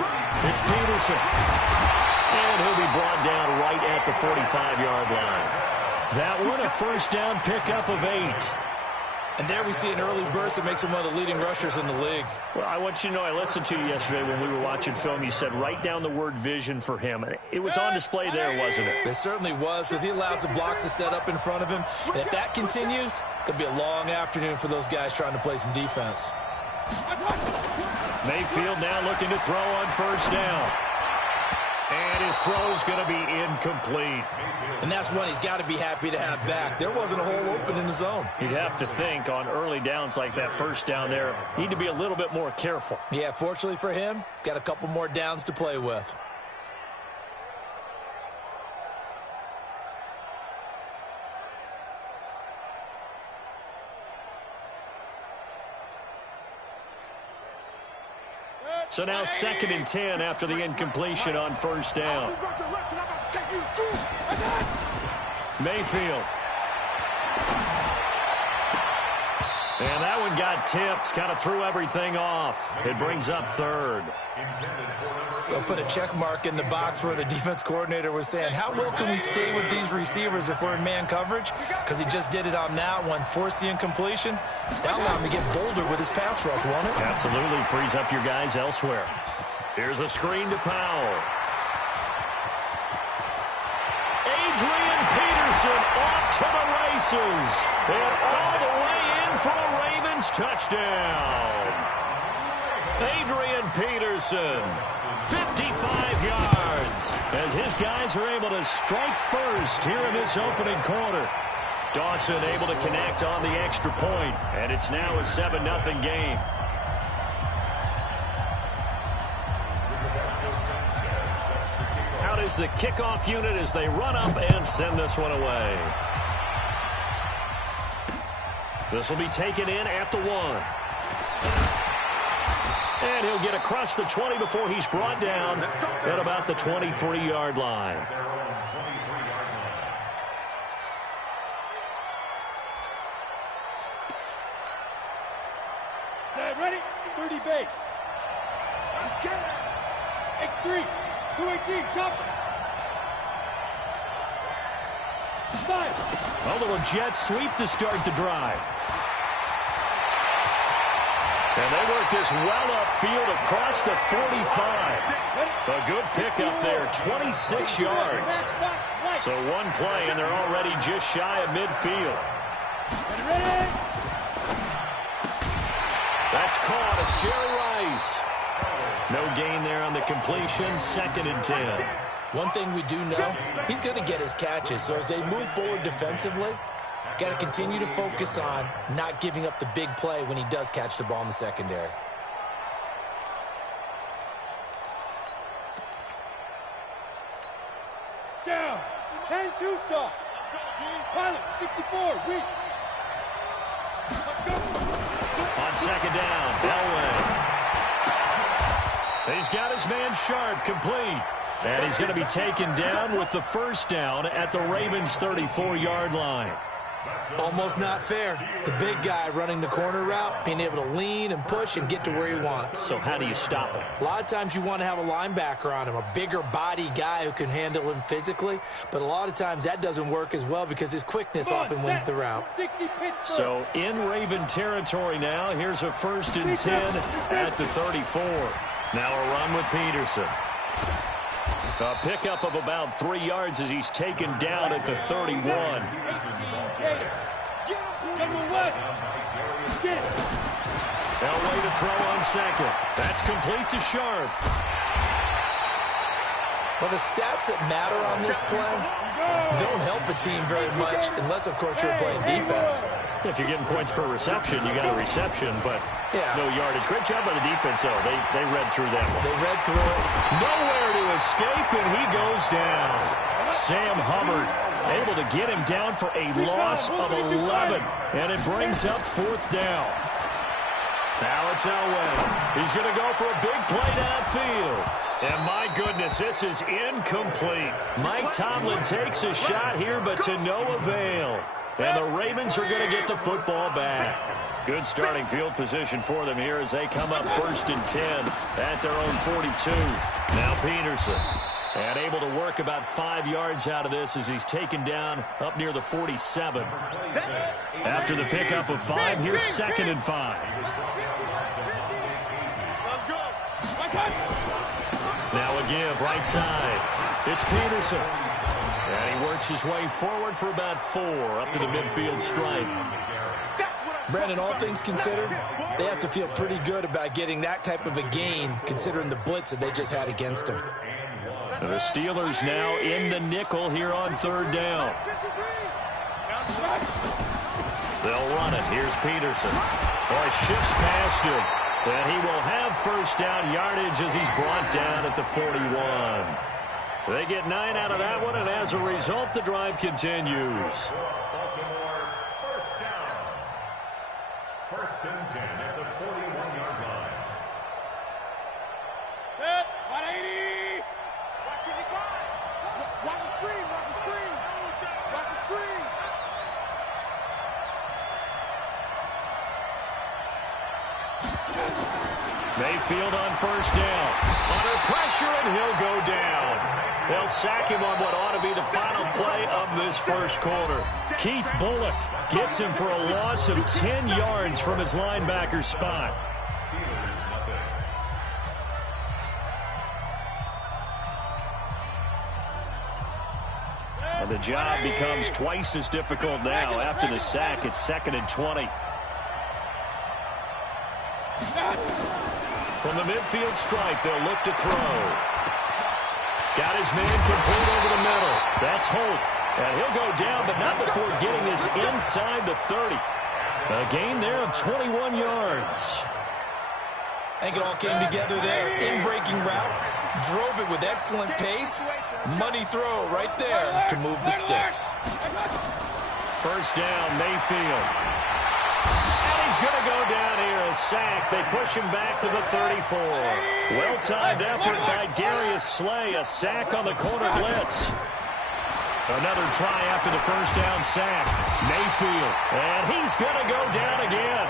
it's Peterson. And he'll be brought down right at the 45-yard line. That one, a 1st down pickup of 8. And there we see an early burst that makes him one of the leading rushers in the league. Well, I want you to know, I listened to you yesterday when we were watching film. You said write down the word vision for him. It was on display there, wasn't it? It certainly was, because he allows the blocks to set up in front of him. And if that continues, it could be a long afternoon for those guys trying to play some defense. Mayfield now looking to throw on 1st down. And his throw's going to be incomplete. And that's one he's got to be happy to have back. There wasn't a hole open in the zone. You'd have to think on early downs like that 1st down there, need to be a little bit more careful. Yeah, fortunately for him, got a couple more downs to play with. So now 2nd and 10 after the incompletion on 1st down. Mayfield. And that one got tipped, kind of threw everything off. It brings up 3rd. They'll put a check mark in the box where the defense coordinator was saying, how well can we stay with these receivers if we're in man coverage? Because he just did it on that one, forced the incompletion. That'll allow him to get bolder with his pass rush, won't it? Absolutely, frees up your guys elsewhere. Here's a screen to Powell. Adrian Peterson off to the races. And all the way in for a Ravens touchdown. Adrian Peterson, 55 yards, as his guys are able to strike first here in this opening quarter. Dawson able to connect on the extra point, and it's now a 7-0 game. Out is the kickoff unit as they run up and send this one away. This will be taken in at the 1. And he'll get across the 20 before he's brought down at about the 23-yard line. Set, ready, 30 base. Let's get it. X3, 218, chopper. 5. A little jet sweep to start the drive. And they work this well upfield across the 45. A good pickup there, 26 yards. So one play, and they're already just shy of midfield. That's caught. It's Jerry Rice. No gain there on the completion. 2nd and 10. One thing we do know, he's going to get his catches. So as they move forward defensively, got to continue to focus on not giving up the big play when he does catch the ball in the secondary. Down. 10-2 saw. Pilot, 64, weak. Let's go. On 2nd down, Elway. He's got his man Sharp complete. And he's going to be taken down with the 1st down at the Ravens' 34-yard line. Almost not fair. The big guy running the corner route, being able to lean and push and get to where he wants. So how do you stop him? A lot of times you want to have a linebacker on him, a bigger body guy who can handle him physically. But a lot of times that doesn't work as well because his quickness often wins the route. So in Raven territory now, here's a 1st and 10 at the 34. Now a run with Peterson. A pickup of about 3 yards as he's taken down at the 31. Elway to throw on 2nd. That's complete to Sharp. Well, the stats that matter on this play don't help a team very much unless, of course, you're playing defense. If you're getting points per reception, you got a reception, but no yardage. Great job by the defense, though. They read through that one. They read through it. Nowhere to escape, and he goes down. Sam Hubbard able to get him down for a loss of 11, and it brings up 4th down. Now it's Elway. He's going to go for a big play downfield. And my goodness, this is incomplete. Mike Tomlin takes a shot here, but to no avail. And the Ravens are going to get the football back. Good starting field position for them here as they come up 1st and 10 at their own 42. Now Peterson. And able to work about 5 yards out of this as he's taken down up near the 47. After the pickup of 5, here's 2nd and 5. Now a give right side. It's Peterson. And he works his way forward for about 4 up to the midfield stripe. Brandon, all things considered, they have to feel pretty good about getting that type of a gain considering the blitz that they just had against them. The Steelers now in the nickel here on 3rd down. They'll run it. Here's Peterson. Boy, shifts past him. And he will have 1st down yardage as he's brought down at the 41. They get 9 out of that one, and as a result, the drive continues. Baltimore, 1st down. 1st and 10 at the 41-yard line. Set, 180. Watch it, watch the screen, watch the screen. Watch the screen. Mayfield on 1st down. Under pressure, and he'll go down. They'll sack him on what ought to be the final play of this 1st quarter. Keith Bullock gets him for a loss of 10 yards from his linebacker spot. And the job becomes twice as difficult now. After the sack, it's 2nd and 20. From the midfield stripe, they'll look to throw. Got his man complete over the middle. That's Holt. And he'll go down, but not before getting this inside the 30. A gain there of 21 yards. I think it all came together there. In-breaking route. Drove it with excellent pace. Money throw right there to move the sticks. 1st down, Mayfield. And he's going to go down here, a sack. They push him back to the 34. Well-timed effort by Darius Slay, a sack on the corner blitz. Another try after the 1st down sack. Mayfield, and he's going to go down again.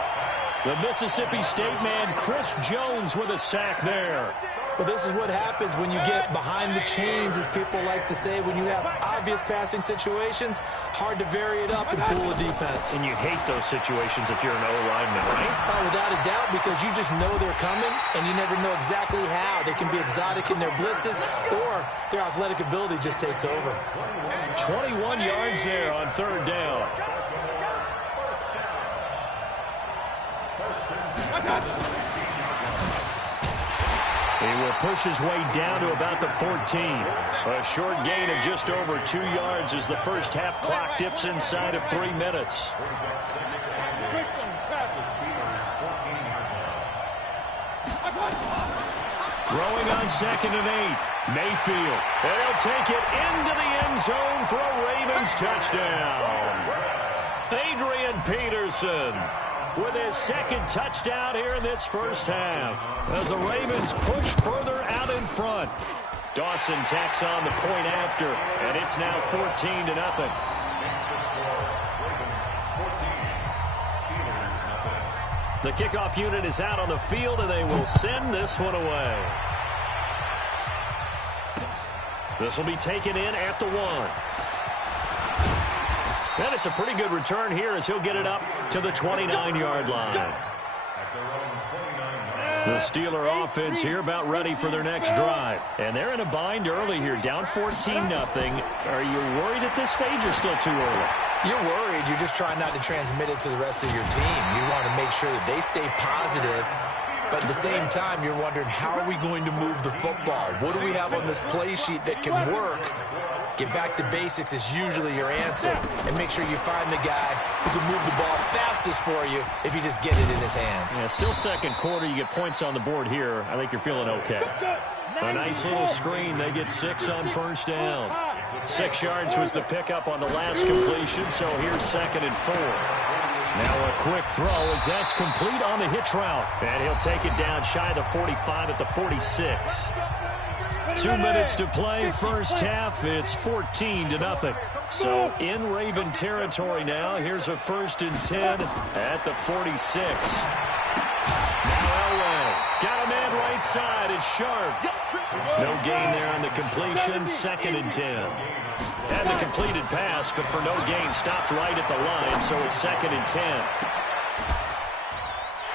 The Mississippi State man, Chris Jones, with a sack there. Well, this is what happens when you get behind the chains, as people like to say. When you have obvious passing situations, hard to vary it up and fool the defense. And you hate those situations if you're an O-lineman, right? Oh, without a doubt, because you just know they're coming, and you never know exactly how. They can be exotic in their blitzes, or their athletic ability just takes over. 21 yards there on third down. He will push his way down to about the 14. A short gain of just over 2 yards as the first half clock dips inside of 3 minutes. Throwing on 2nd and 8. Mayfield. And he'll take it into the end zone for a Ravens touchdown. Adrian Peterson with his second touchdown here in this first half, as the Ravens push further out in front. Dawson tacks on the point after, and it's now 14-0. The kickoff unit is out on the field, and they will send this one away. This will be taken in at the 1. And it's a pretty good return here as he'll get it up to the 29-yard line. The Steeler offense here about ready for their next drive. And they're in a bind early here, down 14-0. Are you worried at this stage or still too early? You're worried. You're just trying not to transmit it to the rest of your team. You want to make sure that they stay positive. But at the same time, you're wondering, how are we going to move the football? What do we have on this play sheet that can work? Get back to basics is usually your answer. And make sure you find the guy who can move the ball fastest for you if you just get it in his hands. Yeah, still second quarter. You get points on the board here. I think you're feeling okay. A nice little screen. They get 6 on first down. 6 yards was the pickup on the last completion, so here's 2nd and 4. Now a quick throw as that's complete on the hitch route. And he'll take it down shy of the 45 at the 46. 2 minutes to play first half. It's 14-0. So in Raven territory now. Here's a 1st and 10 at the 46. Now Elway. Got a man right side. It's Sharp. No gain there on the completion. 2nd and 10. Had the completed pass, but for no gain, stopped right at the line, so it's 2nd and 10.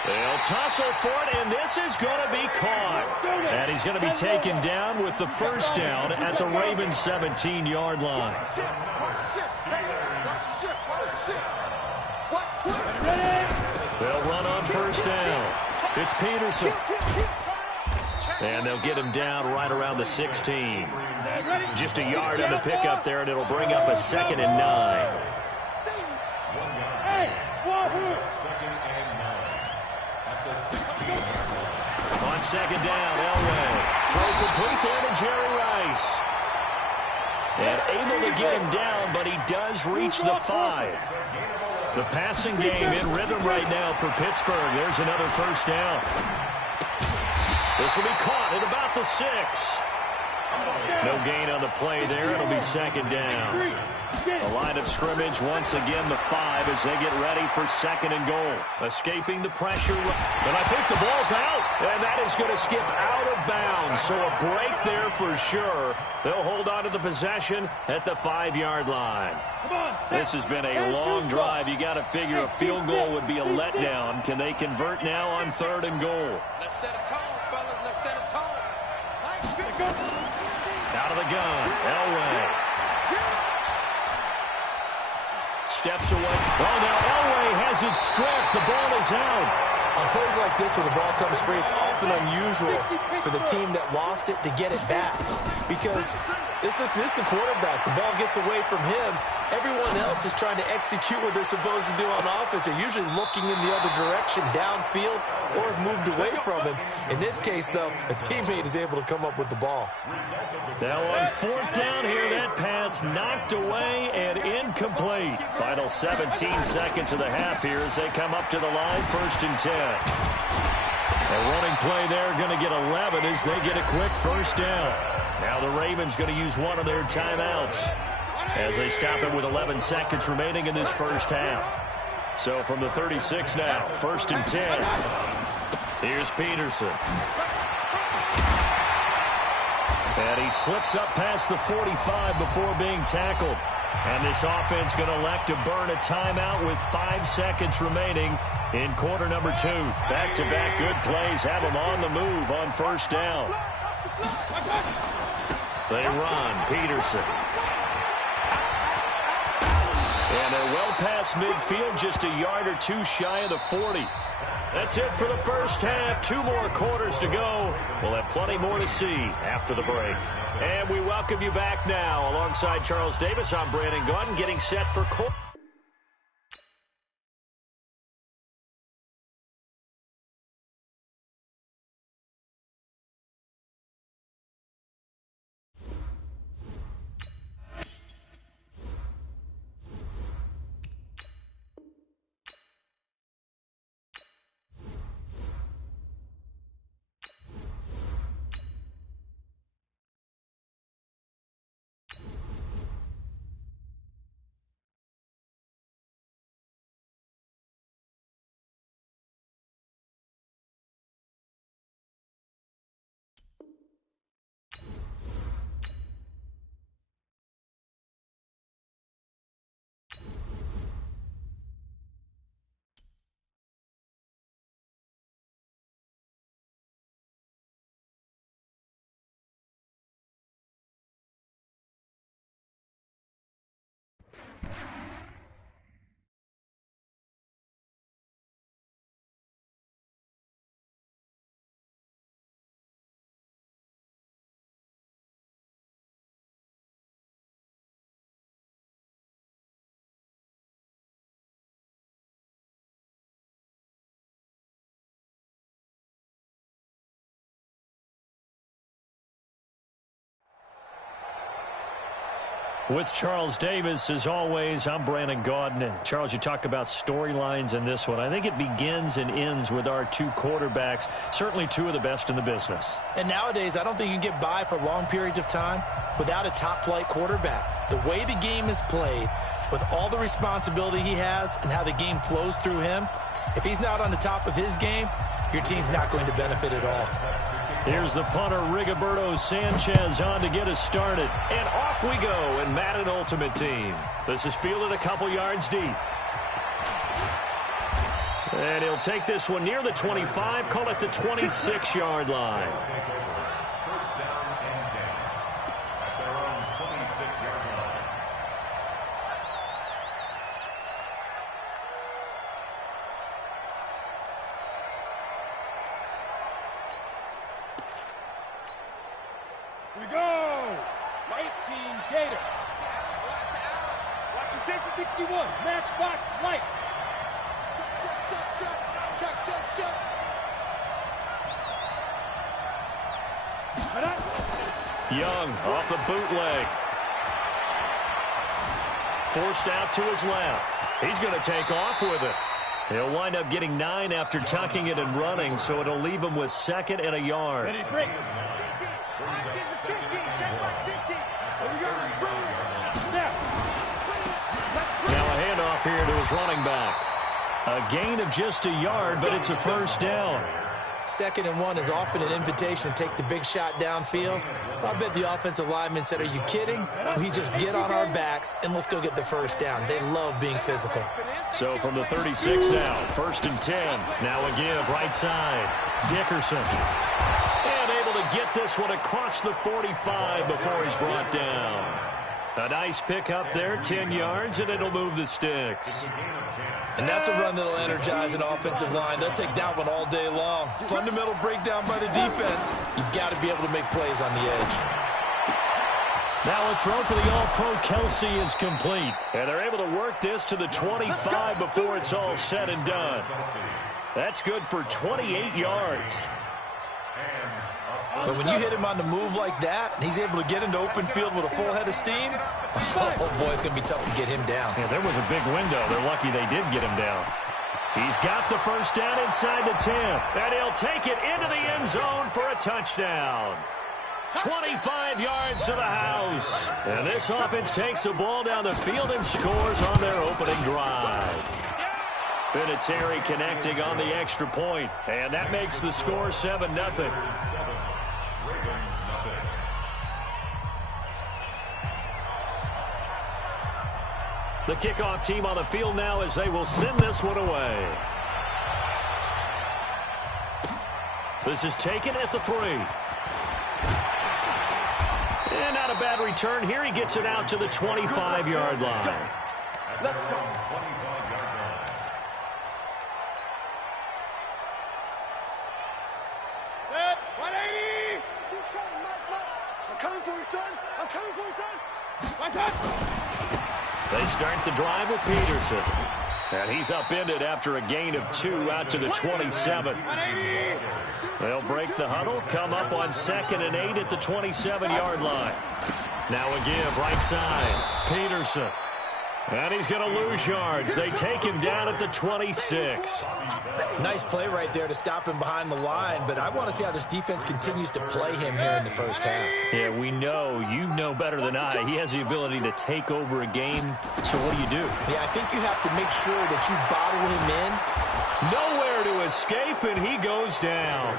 They'll tussle for it, and this is going to be caught. And he's going to be taken down with the first down at the Ravens' 17-yard line. They'll run on first down. It's Peterson. And they'll get him down right around the 16. Just a yard on the pickup there, and it'll bring up a 2nd and 9. On 2nd down, Elway. Throw complete there to Jerry Rice. And able to get him down, but he does reach the 5. The passing game in rhythm right now for Pittsburgh. There's another first down. This will be caught at about the 6. No gain on the play there. It'll be 2nd down. The line of scrimmage, once again, the 5 as they get ready for 2nd and goal. Escaping the pressure. But I think the ball's out. And that is going to skip out of bounds. So a break there for sure. They'll hold on to the possession at the 5-yard line. This has been a long drive. You got to figure a field goal would be a letdown. Can they convert now on 3rd and goal? Let's set a tone, fellas. Let's set a tone. Out of the gun, Elway. Steps away. Oh, now Elway has it stripped. The ball is out. On plays like this, when the ball comes free, it's often unusual for the team that lost it to get it back. Because this is the quarterback. The ball gets away from him. Everyone else is trying to execute what they're supposed to do on offense. They're usually looking in the other direction, downfield, or have moved away from him. In this case, though, a teammate is able to come up with the ball. Now on 4th down here, that pass knocked away and incomplete. Final 17 seconds of the half here as they come up to the line, 1st and 10. A running play there, going to get 11 as they get a quick first down. Now the Ravens going to use one of their timeouts as they stop it with 11 seconds remaining in this first half. So from the 36 now, 1st and 10. Here's Peterson. And he slips up past the 45 before being tackled. And this offense going to elect to burn a timeout with 5 seconds remaining in quarter number 2. Back-to-back good plays have them on the move on 1st down. They run. Peterson. And they're well past midfield, just a yard or 2 shy of the 40. That's it for the first half. 2 more quarters to go. We'll have plenty more to see after the break. And we welcome you back now. Alongside Charles Davis, I'm Brandon Gaudin, getting set for quarter. With Charles Davis, as always, I'm Brandon Gaudin. Charles, you talk about storylines in this one. I think it begins and ends with our 2 quarterbacks, certainly 2 of the best in the business. And nowadays, I don't think you can get by for long periods of time without a top-flight quarterback. The way the game is played, with all the responsibility he has and how the game flows through him, if he's not on the top of his game, your team's not going to benefit at all. Here's the punter, Rigoberto Sanchez, on to get us started. And off we go in Madden Ultimate Team. This is fielded a couple yards deep. And he'll take this one near the 25, call it the 26-yard line. First down and 10 at their own 26-yard line. Here we go. 19 Gator. Watch the safety 61. Matchbox lights. Check. Young off the bootleg. Forced out to his left. He's going to take off with it. He'll wind up getting 9 after tucking it and running, so it'll leave him with 2nd and a yard. Ready, break. Now a handoff here to his running back. A gain of just a yard, but it's a first down. 2nd and 1 is often an invitation to take the big shot downfield. I bet the offensive lineman said, are you kidding? We just get on our backs and let's go get the first down. They love being physical. So from the 36 now, 1st and 10. Now a give right side. Dickerson. And able to get this one across the 45 before he's brought down. A nice pick up there, 10 yards, and it'll move the sticks. And that's a run that'll energize an offensive line. They'll take that one all day long. Fundamental breakdown by the defense. You've got to be able to make plays on the edge. Now a throw for the All-Pro Kelsey is complete. And they're able to work this to the 25 before it's all said and done. That's good for 28 yards. But when you hit him on the move like that, and he's able to get into open field with a full head of steam, oh boy, it's going to be tough to get him down. Yeah, there was a big window. They're lucky they did get him down. He's got the first down inside the 10. And he'll take it into the end zone for a touchdown. 25 yards to the house. And this offense takes the ball down the field and scores on their opening drive. Vinatieri connecting on the extra point, and that makes the score 7-0. The kickoff team on the field now as they will send this one away. This is taken at the 3. And not a bad return here. He gets it out to the 25-yard line. Let's go. 25-yard line. Set. 180. I'm coming for you, son. I'm coming for you, son. My touch. They start the drive with Peterson. And he's upended after a gain of 2 out to the 27. They'll break the huddle, come up on 2nd and 8 at the 27-yard line. Now a give right side. Peterson. And he's going to lose yards. They take him down at the 26. Nice play right there to stop him behind the line, but I want to see how this defense continues to play him here in the first half. Yeah, we know, you know better than I, he has the ability to take over a game. So what do you do? Yeah, I think you have to make sure that you bottle him in. Nowhere to escape, and he goes down.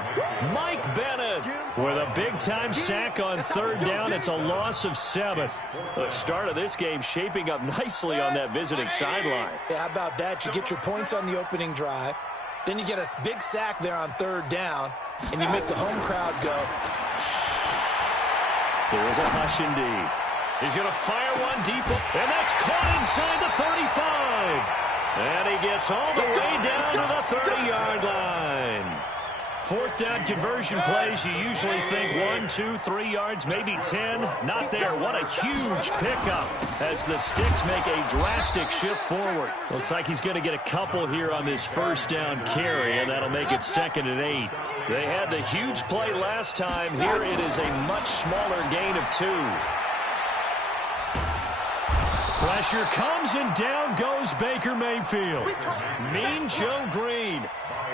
Mike Bennett with a big-time sack on 3rd down. It's a loss of 7. The start of this game shaping up nicely on that visiting sideline. Yeah, how about that? You get your points on the opening drive. Then you get a big sack there on 3rd down, and you make the home crowd go. There is a hush indeed. He's going to fire one deep, and that's caught inside the 35. And he gets all the way down to the 30-yard line. 4th down conversion plays, you usually think 1, 2, 3 yards, maybe 10. Not there. What a huge pickup as the Sticks make a drastic shift forward. Looks like he's going to get a couple here on this 1st down carry, and that'll make it 2nd and 8. They had the huge play last time. Here it is a much smaller gain of 2. Pressure comes, and down goes Baker Mayfield. Mean Joe Green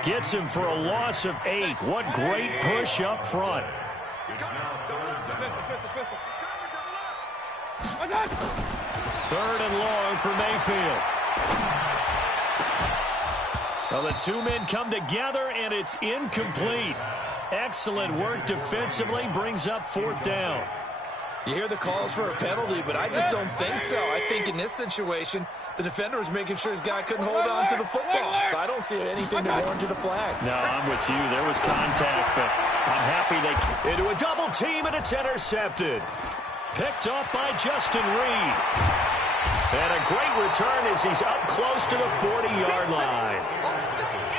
gets him for a loss of 8. What great push up front. 3rd and long for Mayfield. Well, the 2 men come together, and it's incomplete. Excellent work defensively, brings up 4th down. You hear the calls for a penalty, but I just don't think so. I think in this situation, the defender was making sure his guy couldn't hold on to the football. So I don't see anything to warrant a flag. No, I'm with you. There was contact, but I'm happy they into a double team, and it's intercepted. Picked off by Justin Reed. And a great return as he's up close to the 40-yard line.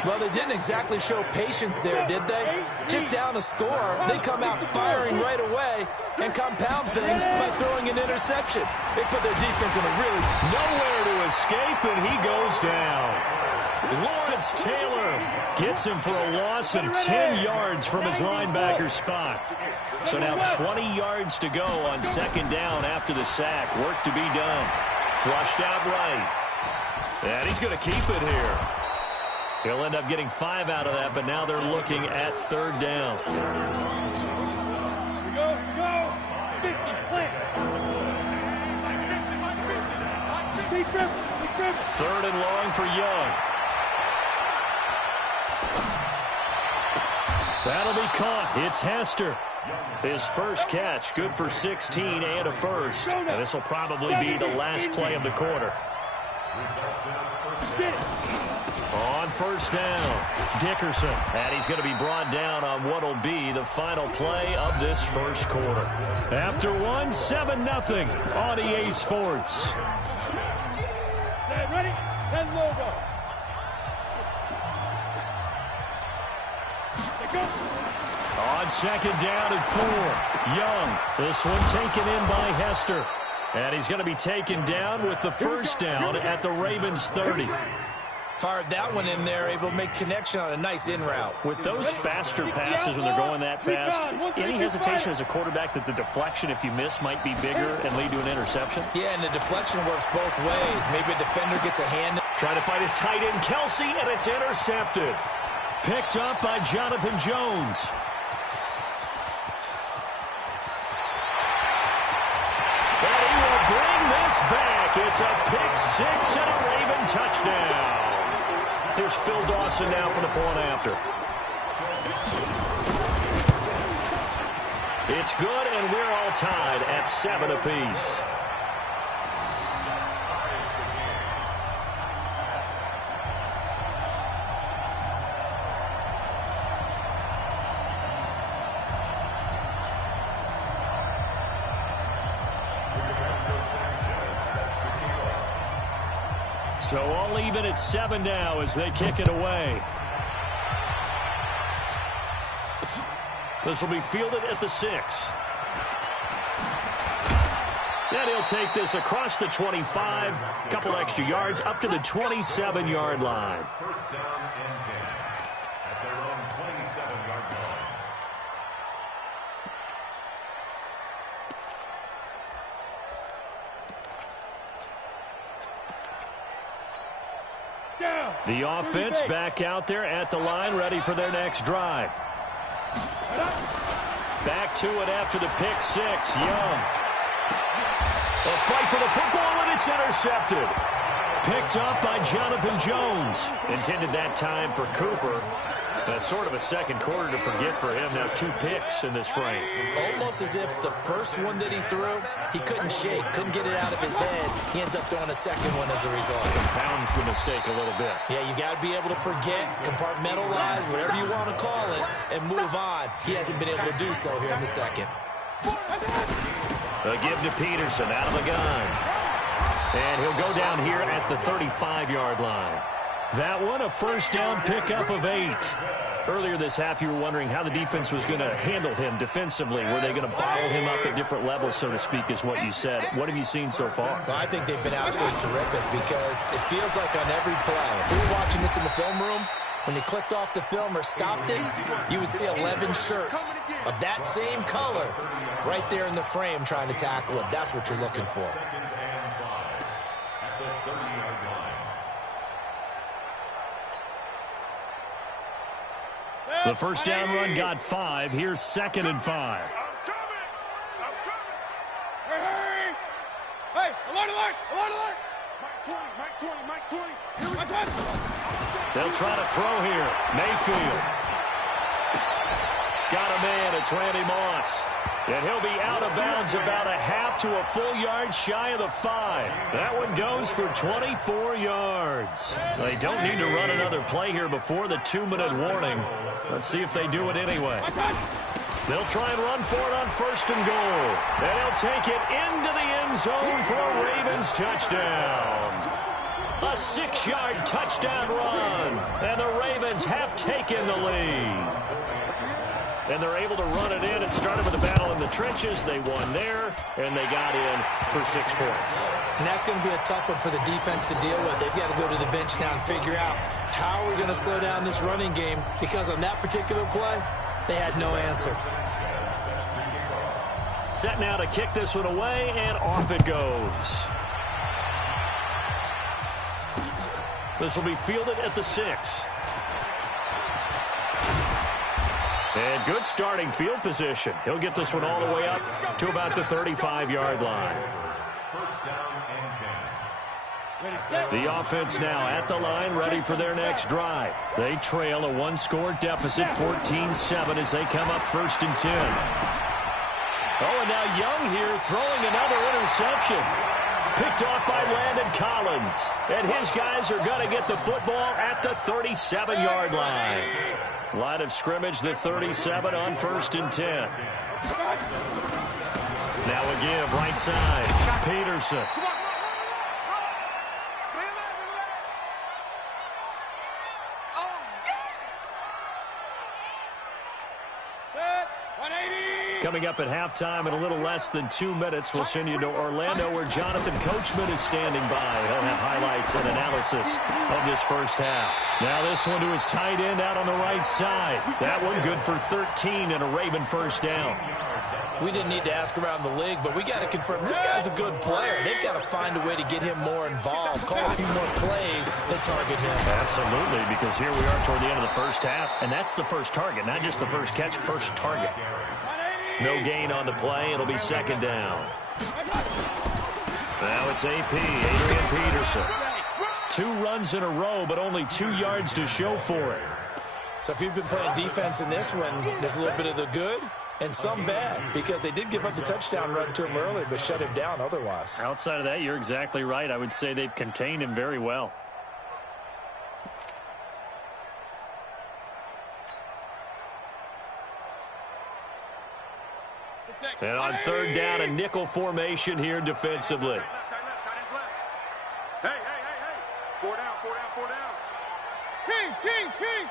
Well, they didn't exactly show patience there, did they? Just down a score, they come out firing right away and compound things by throwing an interception. They put their defense in a really... Nowhere to escape, and he goes down. Lawrence Taylor gets him for a loss of 10 yards from his linebacker spot. So now 20 yards to go on 2nd down after the sack. Work to be done. Flushed out right. And he's going to keep it here. He'll end up getting 5 out of that, but now they're looking at 3rd down. Go. 50, plant. 3rd and long for Young. That'll be caught. It's Hester. His first catch, good for 16 and a first. And this will probably be the last play of the quarter. On 1st down, Dickerson. And he's going to be brought down on what will be the final play of this first quarter. After 1, 7-0 on EA Sports. Ready? 10 logo. On 2nd down and 4, Young. This one taken in by Hester. And he's going to be taken down with the 1st down at the Ravens' 30. Fired that one in there, able to make connection on a nice in route. With those faster passes when they're going that fast, any hesitation as a quarterback that the deflection, if you miss, might be bigger and lead to an interception? Yeah, and the deflection works both ways. Maybe a defender gets a hand. Trying to find his tight end, Kelsey, and it's intercepted. Picked up by Jonathan Jones. And he will bring this back. It's a pick 6 and a Raven touchdown. Here's Phil Dawson now for the point after. It's good, and we're all tied at 7 apiece. So all even at 7 now as they kick it away. This will be fielded at the 6. And he'll take this across the 25, a couple extra yards up to the 27-yard line. First down and 10 at their own 27-yard line. The offense back out there at the line, ready for their next drive. Back to it after the pick 6. Young. A fight for the football, and it's intercepted. Picked up by Jonathan Jones. Intended that time for Cooper. That's sort of a second quarter to forget for him. Now 2 picks in this frame. Almost as if the first one that he threw, he couldn't shake, couldn't get it out of his head. He ends up throwing a second one as a result. Compounds the mistake a little bit. Yeah, you got to be able to forget, compartmentalize, whatever you want to call it, and move on. He hasn't been able to do so here in the second. A give to Peterson out of the gun. And he'll go down here at the 35-yard line. That one, a first down pickup of 8. Earlier this half, you were wondering how the defense was going to handle him defensively. Were they going to bottle him up at different levels, so to speak, is what you said. What have you seen so far? Well, I think they've been absolutely terrific because it feels like on every play, if we were watching this in the film room, when they clicked off the film or stopped it, you would see 11 shirts of that same color right there in the frame trying to tackle it. That's what you're looking for. The first down run got 5. Here's 2nd and 5. I'm coming! Hey! Hey! Alert! Mike 20! Here we go! They'll try to throw here. Mayfield. Got a man. It's Randy Moss. And he'll be out of bounds about a half to a full yard shy of the 5. That one goes for 24 yards. They don't need to run another play here before the 2-minute warning. Let's see if they do it anyway. They'll try and run for it on 1st and goal. And he'll take it into the end zone for a Ravens touchdown. A 6-yard touchdown run. And the Ravens have taken the lead. And they're able to run it in. It started with a battle in the trenches. They won there, and they got in for 6 points. And that's going to be a tough one for the defense to deal with. They've got to go to the bench now and figure out how we're going to slow down this running game, because on that particular play, they had no answer. Set now to kick this one away, and off it goes. This will be fielded at the 6. And good starting field position. He'll get this one all the way up to about the 35-yard line. First down and 10. The offense now at the line, ready for their next drive. They trail a 1-score deficit, 14-7, as they come up 1st and 10. Oh, and now Young here throwing another interception. Picked off by Landon Collins. And his guys are going to get the football at the 37-yard line. Line of scrimmage, the 37 on 1st and 10. Now a give, right side. Peterson. Coming up at halftime in a little less than 2 minutes, we'll send you to Orlando, where Jonathan Coachman is standing by. He'll have highlights and analysis of this first half. Now this one to his tight end out on the right side. That one good for 13 and a Raven first down. We didn't need to ask around the league, but we got to confirm this guy's a good player. They've got to find a way to get him more involved, call a few more plays that target him. Absolutely, because here we are toward the end of the first half, and that's the first target, not just the first catch, first target. No gain on the play. It'll be 2nd down. Now it's AP, Adrian Peterson. 2 runs in a row, but only 2 yards to show for it. So if you've been playing defense in this one, there's a little bit of the good and some bad, because they did give up the touchdown run to him early, but shut him down otherwise. Outside of that, you're exactly right. I would say they've contained him very well. And on 3rd down, a nickel formation here defensively. Hey. 4 down. Kings.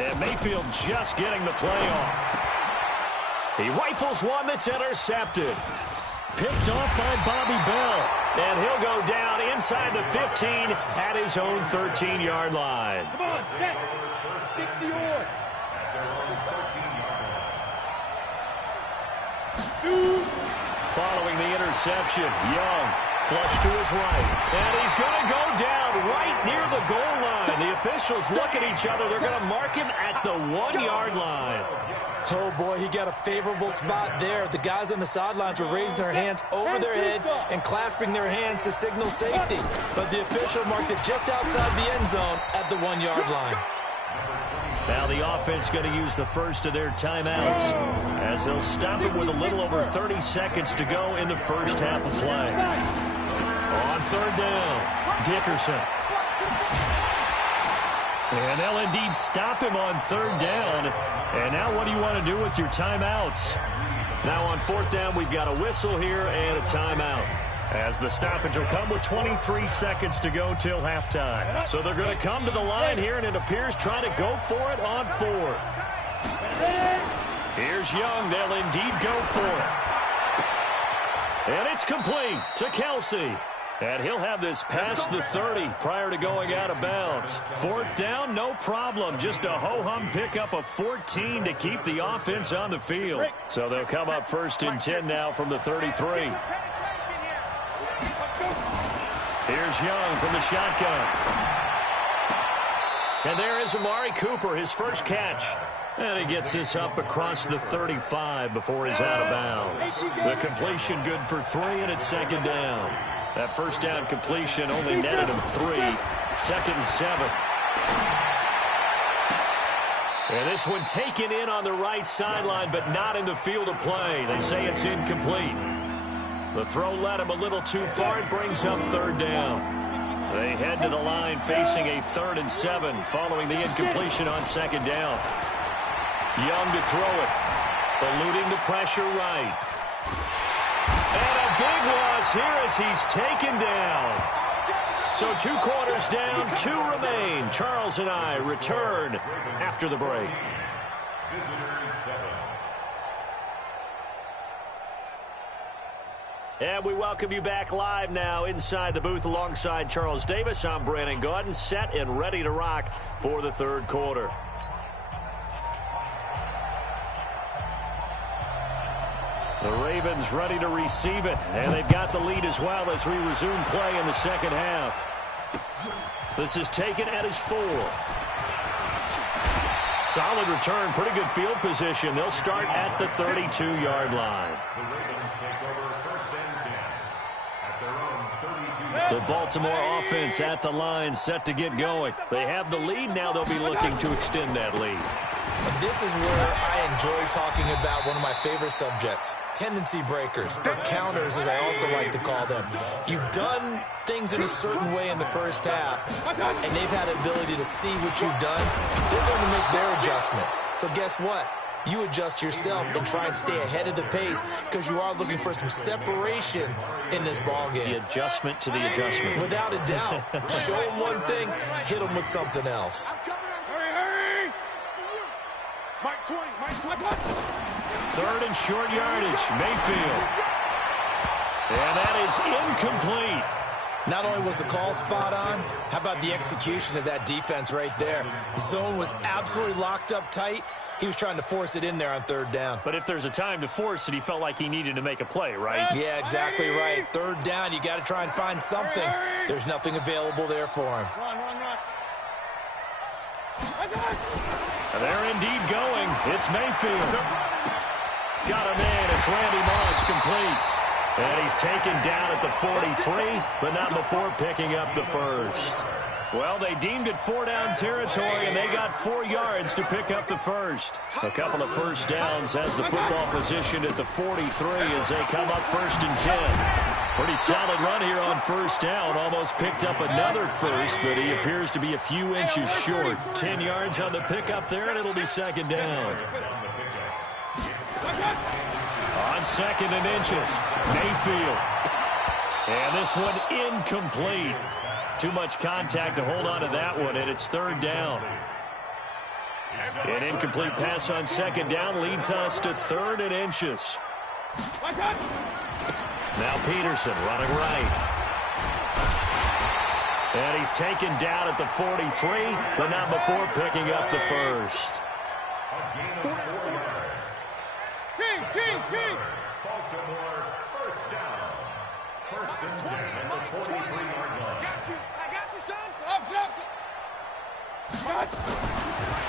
And Mayfield just getting the play off. He rifles one that's intercepted. Picked off by Bobby Bell. And he'll go down inside the 15 at his own 13-yard line. Come on, set. 60 yards. Following the interception, Young flush to his right. And he's going to go down right near the goal line. The officials look at each other. They're going to mark him at the 1-yard line. Oh, boy, he got a favorable spot there. The guys on the sidelines were raising their hands over their head and clasping their hands to signal safety. But the official marked it just outside the end zone at the 1-yard line. Now the offense going to use the first of their timeouts as they'll stop it with a little over 30 seconds to go in the first half of play. On 3rd down, Dickerson. And they'll indeed stop him on 3rd down. And now what do you want to do with your timeouts? Now on 4th down, we've got a whistle here and a timeout, as the stoppage will come with 23 seconds to go till halftime. So they're going to come to the line here, and it appears trying to go for it on 4th. Here's Young. They'll indeed go for it. And it's complete to Kelsey. And he'll have this past the 30 prior to going out of bounds. 4th down, no problem. Just a ho-hum pickup of 14 to keep the offense on the field. So they'll come up 1st and 10 now from the 33. Here's Young from the shotgun. And there is Amari Cooper, his first catch. And he gets this up across the 35 before he's out of bounds. The completion good for 3, and it's 2nd down. That 1st down completion only netted him 3. 2nd and 7. And this one taken in on the right sideline, but not in the field of play. They say it's incomplete. The throw led him a little too far. It brings up 3rd down. They head to the line facing a 3rd and 7 following the incompletion on 2nd down. Young to throw it. Eluding the pressure right. And a big loss here as he's taken down. So 2 quarters down, 2 remain. Charles and I return after the break. And we welcome you back live now inside the booth alongside Charles Davis. I'm Brandon Gaudin, set and ready to rock for the 3rd quarter. The Ravens ready to receive it, and they've got the lead as well as we resume play in the 2nd half. This is taken at his 4. Solid return, pretty good field position. They'll start at the 32-yard line. The Ravens take over 1st and 10 at their own 32. The Baltimore offense at the line, set to get going. They have the lead. Now they'll be looking to extend that lead. And this is where I enjoy talking about one of my favorite subjects, tendency breakers, or counters as I also like to call them. You've done things in a certain way in the first half, and they've had the ability to see what you've done. They're going to make their adjustments. So guess what? You adjust yourself and try and stay ahead of the pace, because you are looking for some separation in this ballgame. The adjustment to the adjustment. Without a doubt. Show them one thing, hit them with something else. Mike 20. 3rd and short yardage, Mayfield. And that is incomplete. Not only was the call spot on, how about the execution of that defense right there? Zone was absolutely locked up tight. He was trying to force it in there on 3rd down. But if there's a time to force it, he felt like he needed to make a play, right? Yeah, exactly right. 3rd down, you got to try and find something. There's nothing available there for him. They're indeed going. It's Mayfield. Got a man. It's Randy Moss complete. And he's taken down at the 43, but not before picking up the first. Well, they deemed it 4-down territory, and they got 4 yards to pick up the first. A couple of first downs as the football positioned at the 43 as they come up 1st and 10. Pretty solid run here on first down. Almost picked up another first, but he appears to be a few inches short. 10 yards on the pickup there, and it'll be 2nd down. On 2nd and inches, Mayfield. And this one incomplete. Too much contact to hold on to that one, and it's 3rd down. An incomplete pass on 2nd down leads us to 3rd and inches. Now Peterson running right. And he's taken down at the 43, but not before picking up the first. Baltimore, 1st down. 1st and 10 at the 43-yard line. I got you, son.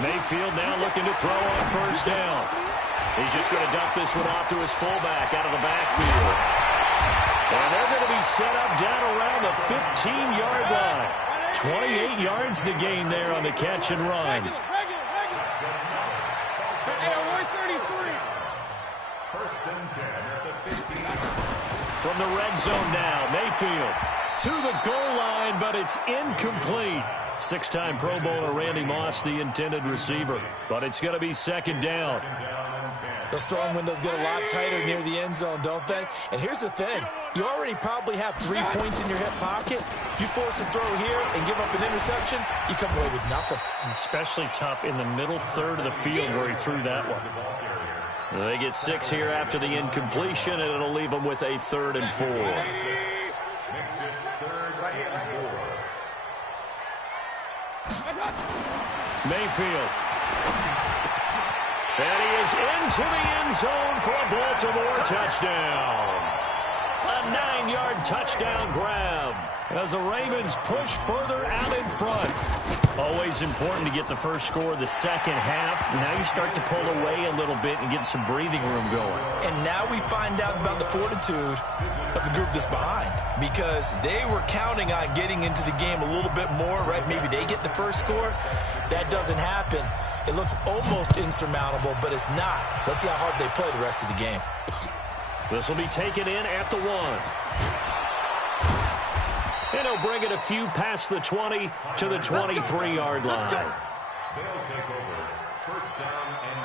Mayfield now looking to throw on 1st down. He's just going to dump this one off to his fullback out of the backfield. And they're going to be set up down around the 15-yard line. 28 yards the gain there on the catch and run. 1st and 10 at the 15. From the red zone now, Mayfield to the goal line, but it's incomplete. 6-time Pro Bowler Randy Moss, the intended receiver. But it's going to be 2nd down. Those throwing windows get a lot tighter near the end zone, don't they? And here's the thing. You already probably have 3 points in your hip pocket. You force a throw here and give up an interception, you come away with nothing. Especially tough in the middle third of the field where he threw that one. They get 6 here after the incompletion, and it'll leave them with a 3rd and 4. Makes it 3rd and 4. Mayfield. And he is into the end zone for a Baltimore touchdown. A 9-yard touchdown grab as the Ravens push further out in front. Always important to get the first score of the second half. Now you start to pull away a little bit and get some breathing room going. And now we find out about the fortitude of the group that's behind, because they were counting on getting into the game a little bit more, right? Maybe they get the first score. That doesn't happen. It looks almost insurmountable, but it's not. Let's see how hard they play the rest of the game. This will be taken in at the 1. And he'll bring it a few past the 20 to the 23-yard line. They'll take over 1st down and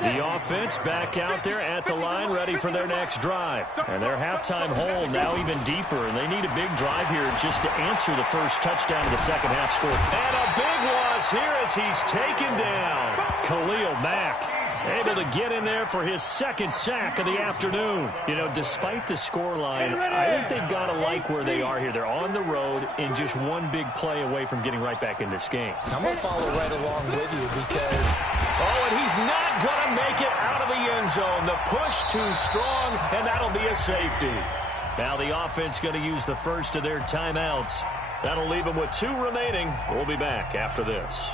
10. The offense back out there at the line, ready for their next drive. And their halftime hole now even deeper, and they need a big drive here just to answer the first touchdown of the second half score. And a big loss here as he's taken down. Khalil Mack able to get in there for his 2nd sack of the afternoon. You know, despite the scoreline, I think they've got to like where they are here. They're on the road and just one big play away from getting right back in this game. I'm going to follow right along with you because... Oh, and he's not going to make it out of the end zone. The push too strong, and that'll be a safety. Now the offense going to use the first of their timeouts. That'll leave them with 2 remaining. We'll be back after this.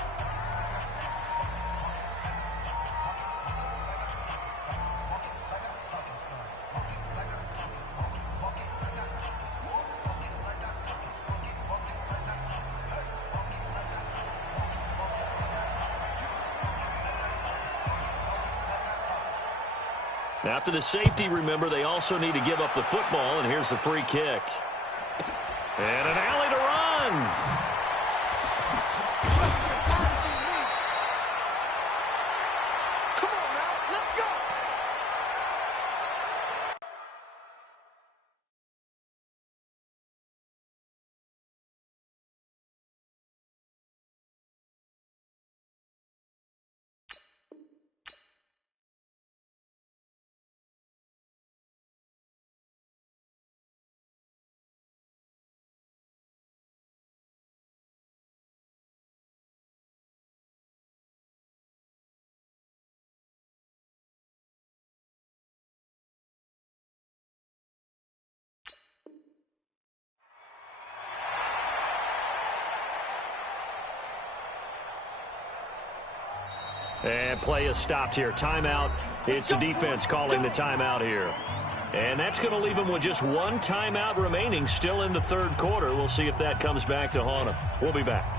After the safety, remember, they also need to give up the football, and here's the free kick. And an alley to run. Come on now, let's go. And play is stopped here. Timeout It's the defense calling the timeout here. And that's going to leave them with just one timeout remaining still in the third quarter. We'll see if that comes back to haunt them. We'll be back.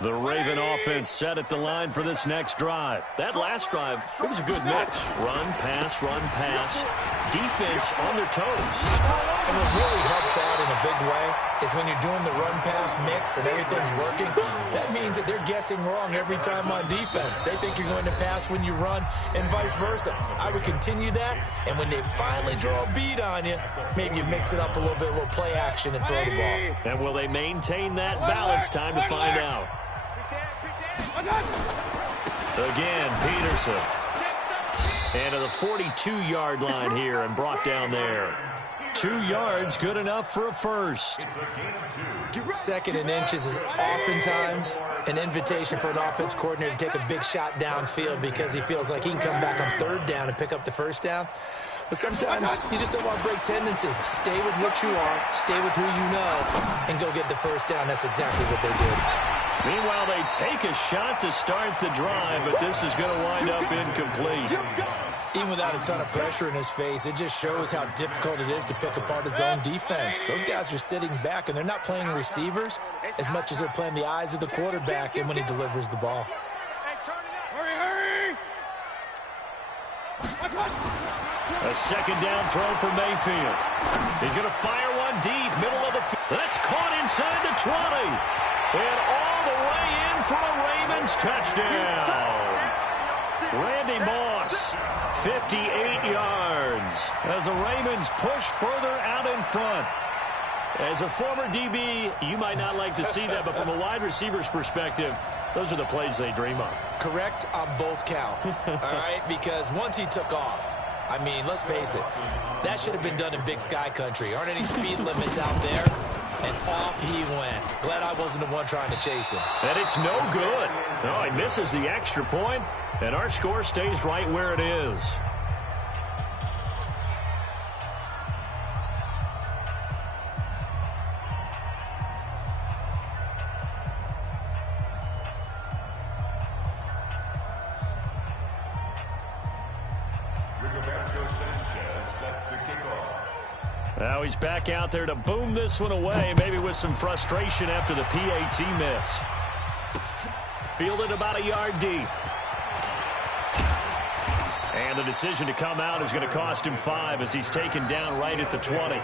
The Raven offense set at the line for this next drive. That last drive, it was a good mix. Run, pass, defense on their toes. And what really helps out in a big way is when you're doing the run-pass mix and everything's working, that means that they're guessing wrong every time on defense. They think you're going to pass when you run and vice versa. I would continue that, and when they finally draw a beat on you, maybe you mix it up a little bit, a little play action and throw the ball. And will they maintain that balance? Time to find out. Again, Peterson. And to the 42-yard line here and brought down there. 2 yards, good enough for a first. Second and inches is oftentimes an invitation for an offense coordinator to take a big shot downfield because he feels like he can come back on third down and pick up the first down. But sometimes you just don't want to break tendency. Stay with what you are, stay with who you know, and go get the first down. That's exactly what they did. Meanwhile, they take a shot to start the drive, but this is going to wind up incomplete. Even without a ton of pressure in his face, it just shows how difficult it is to pick apart his own defense. Those guys are sitting back, and they're not playing receivers as much as they're playing the eyes of the quarterback and when he delivers the ball. Hurry! A second down throw for Mayfield. He's going to fire one deep, middle of the field. That's caught inside the 20. And all the way in for a Ravens touchdown. Randy Moss, 58 yards, as the Ravens push further out in front. As a former DB, you might not like to see that, but from a wide receiver's perspective, those are the plays they dream of. Correct on both counts, all right? Because once he took off, I mean, let's face it, that should have been done in Big Sky Country. Aren't any speed limits out there? And off he went. Glad I wasn't the one trying to chase him. And it's no good. No, he misses the extra point, and our score stays right where it is. Now he's back out there to boom this one away, maybe with some frustration after the PAT miss. Fielded about a yard deep. And the decision to come out is going to cost him 5 as he's taken down right at the 20.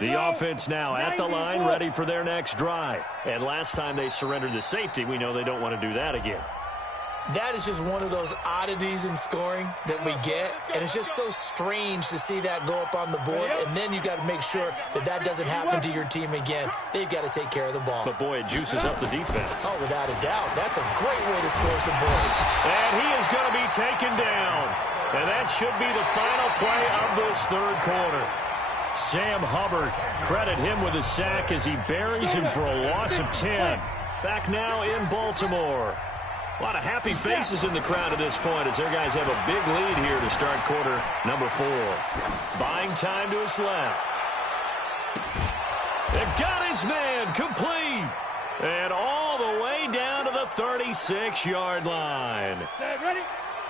The offense now at the line, ready for their next drive. And last time they surrendered the safety, we know they don't want to do that again. That is just one of those oddities in scoring that we get, and it's just so strange to see that go up on the board, and then you got to make sure that that doesn't happen to your team again. They've got to take care of the ball. But, boy, it juices up the defense. Oh, without a doubt. That's a great way to score some points. And he is going to be taken down. And that should be the final play of this third quarter. Sam Hubbard, credit him with a sack as he buries him for a loss of 10. Back now in Baltimore. A lot of happy faces in the crowd at this point as their guys have a big lead here to start quarter number 4. Buying time to his left. They've got his man complete. And all the way down to the 36-yard line.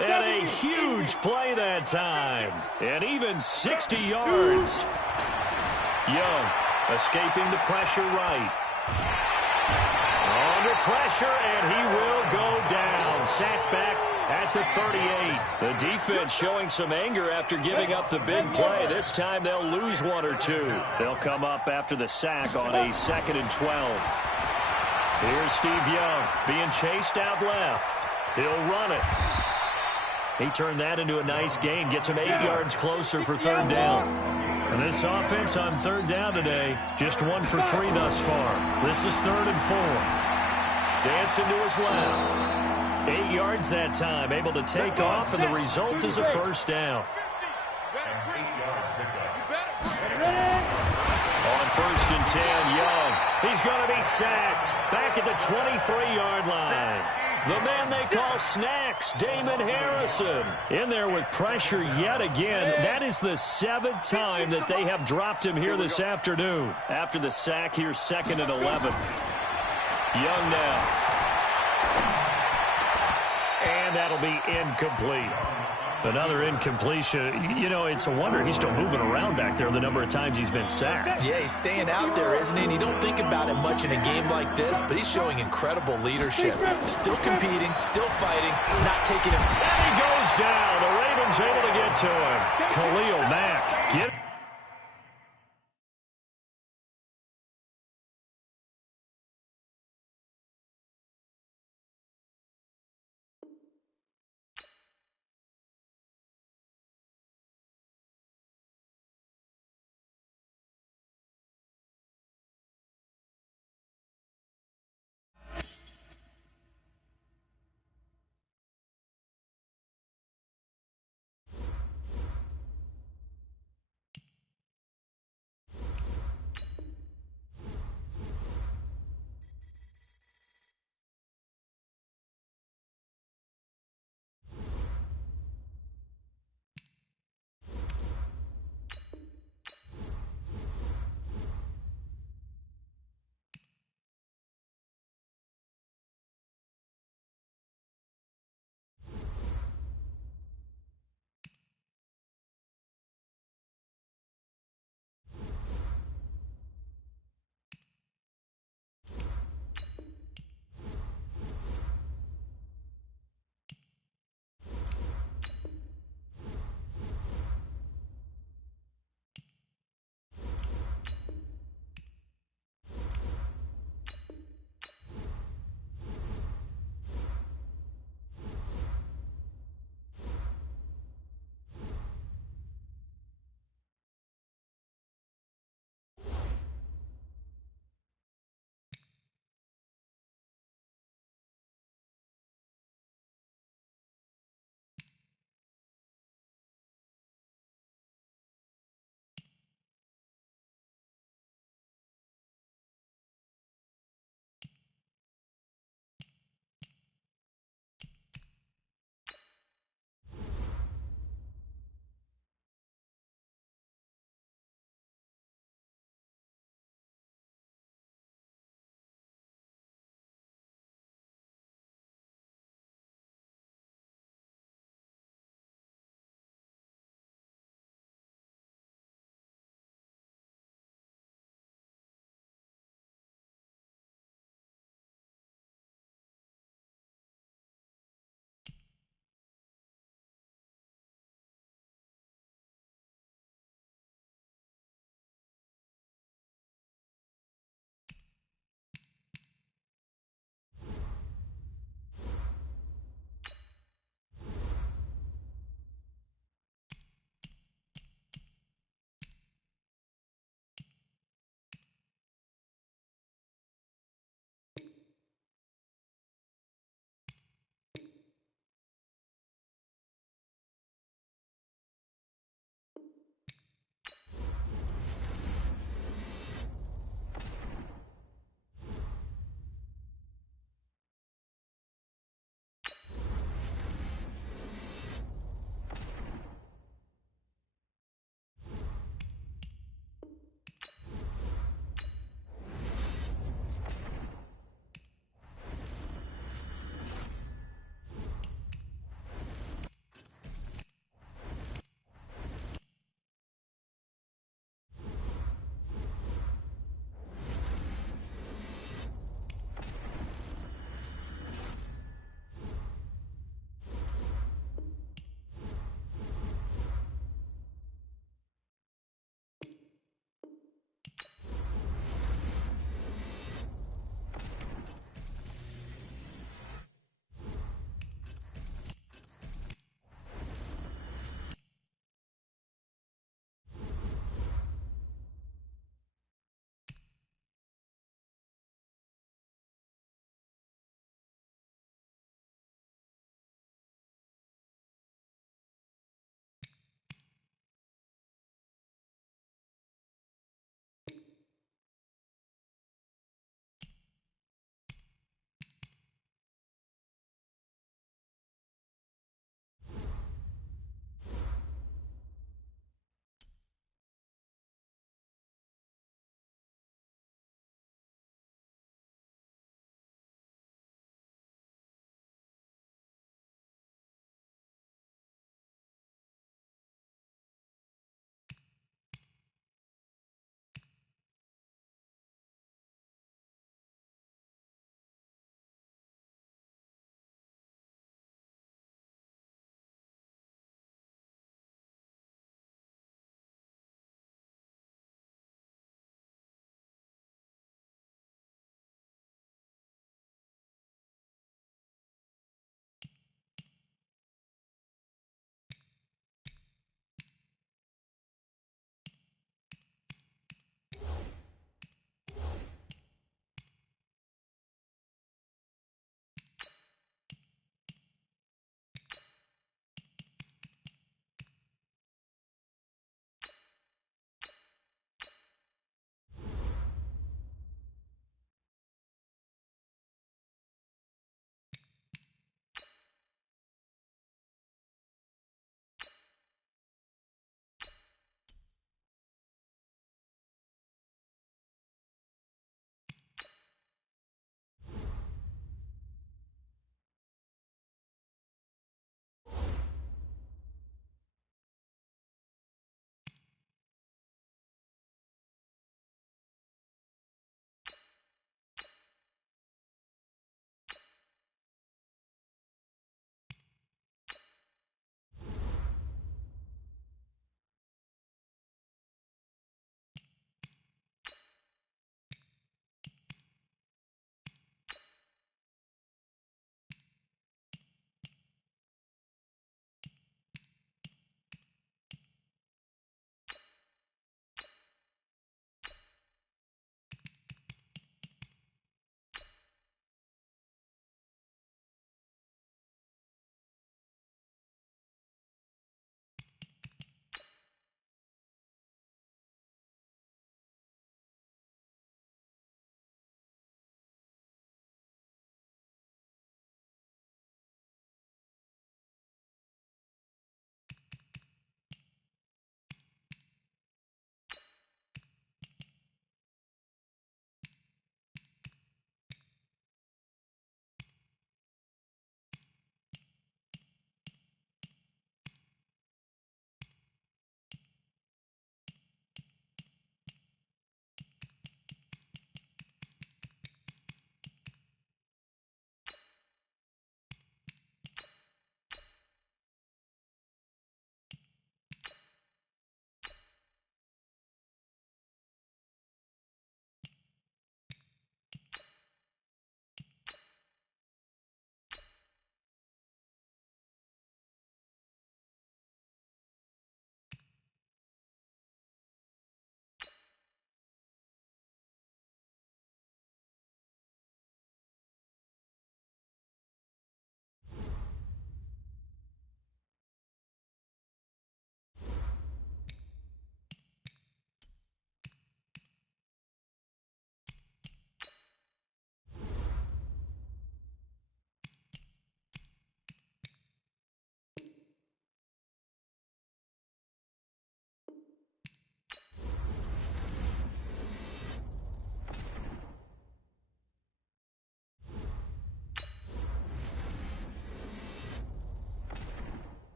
And a huge play that time. And even 60 yards. Young escaping the pressure right. Under pressure, and he will go down. Sacked back at the 38. The defense showing some anger after giving up the big play. This time they'll lose 1 or 2. They'll come up after the sack on a 2nd and 12. Here's Steve Young being chased out left. He'll run it. He turned that into a nice gain. Gets him 8 yards closer for 3rd down. And this offense on third down today, just 1 for 3 thus far. This is 3rd and 4. Dancing to his left. 8 yards that time, able to take off, and the result is a first down. On 1st and 10, Young. He's going to be sacked. Back at the 23-yard line. The man they call Snacks, Damon Harrison. In there with pressure yet again. That is the 7th time that they have dropped him here this afternoon. After the sack here, 2nd and 11. Young now. And that'll be incomplete. Another incompletion. You know, it's a wonder he's still moving around back there the number of times he's been sacked. Yeah, he's staying out there, isn't he? And you don't think about it much in a game like this, but he's showing incredible leadership. Still competing, still fighting, not taking him. And he goes down. The Ravens able to get to him. Khalil Mack.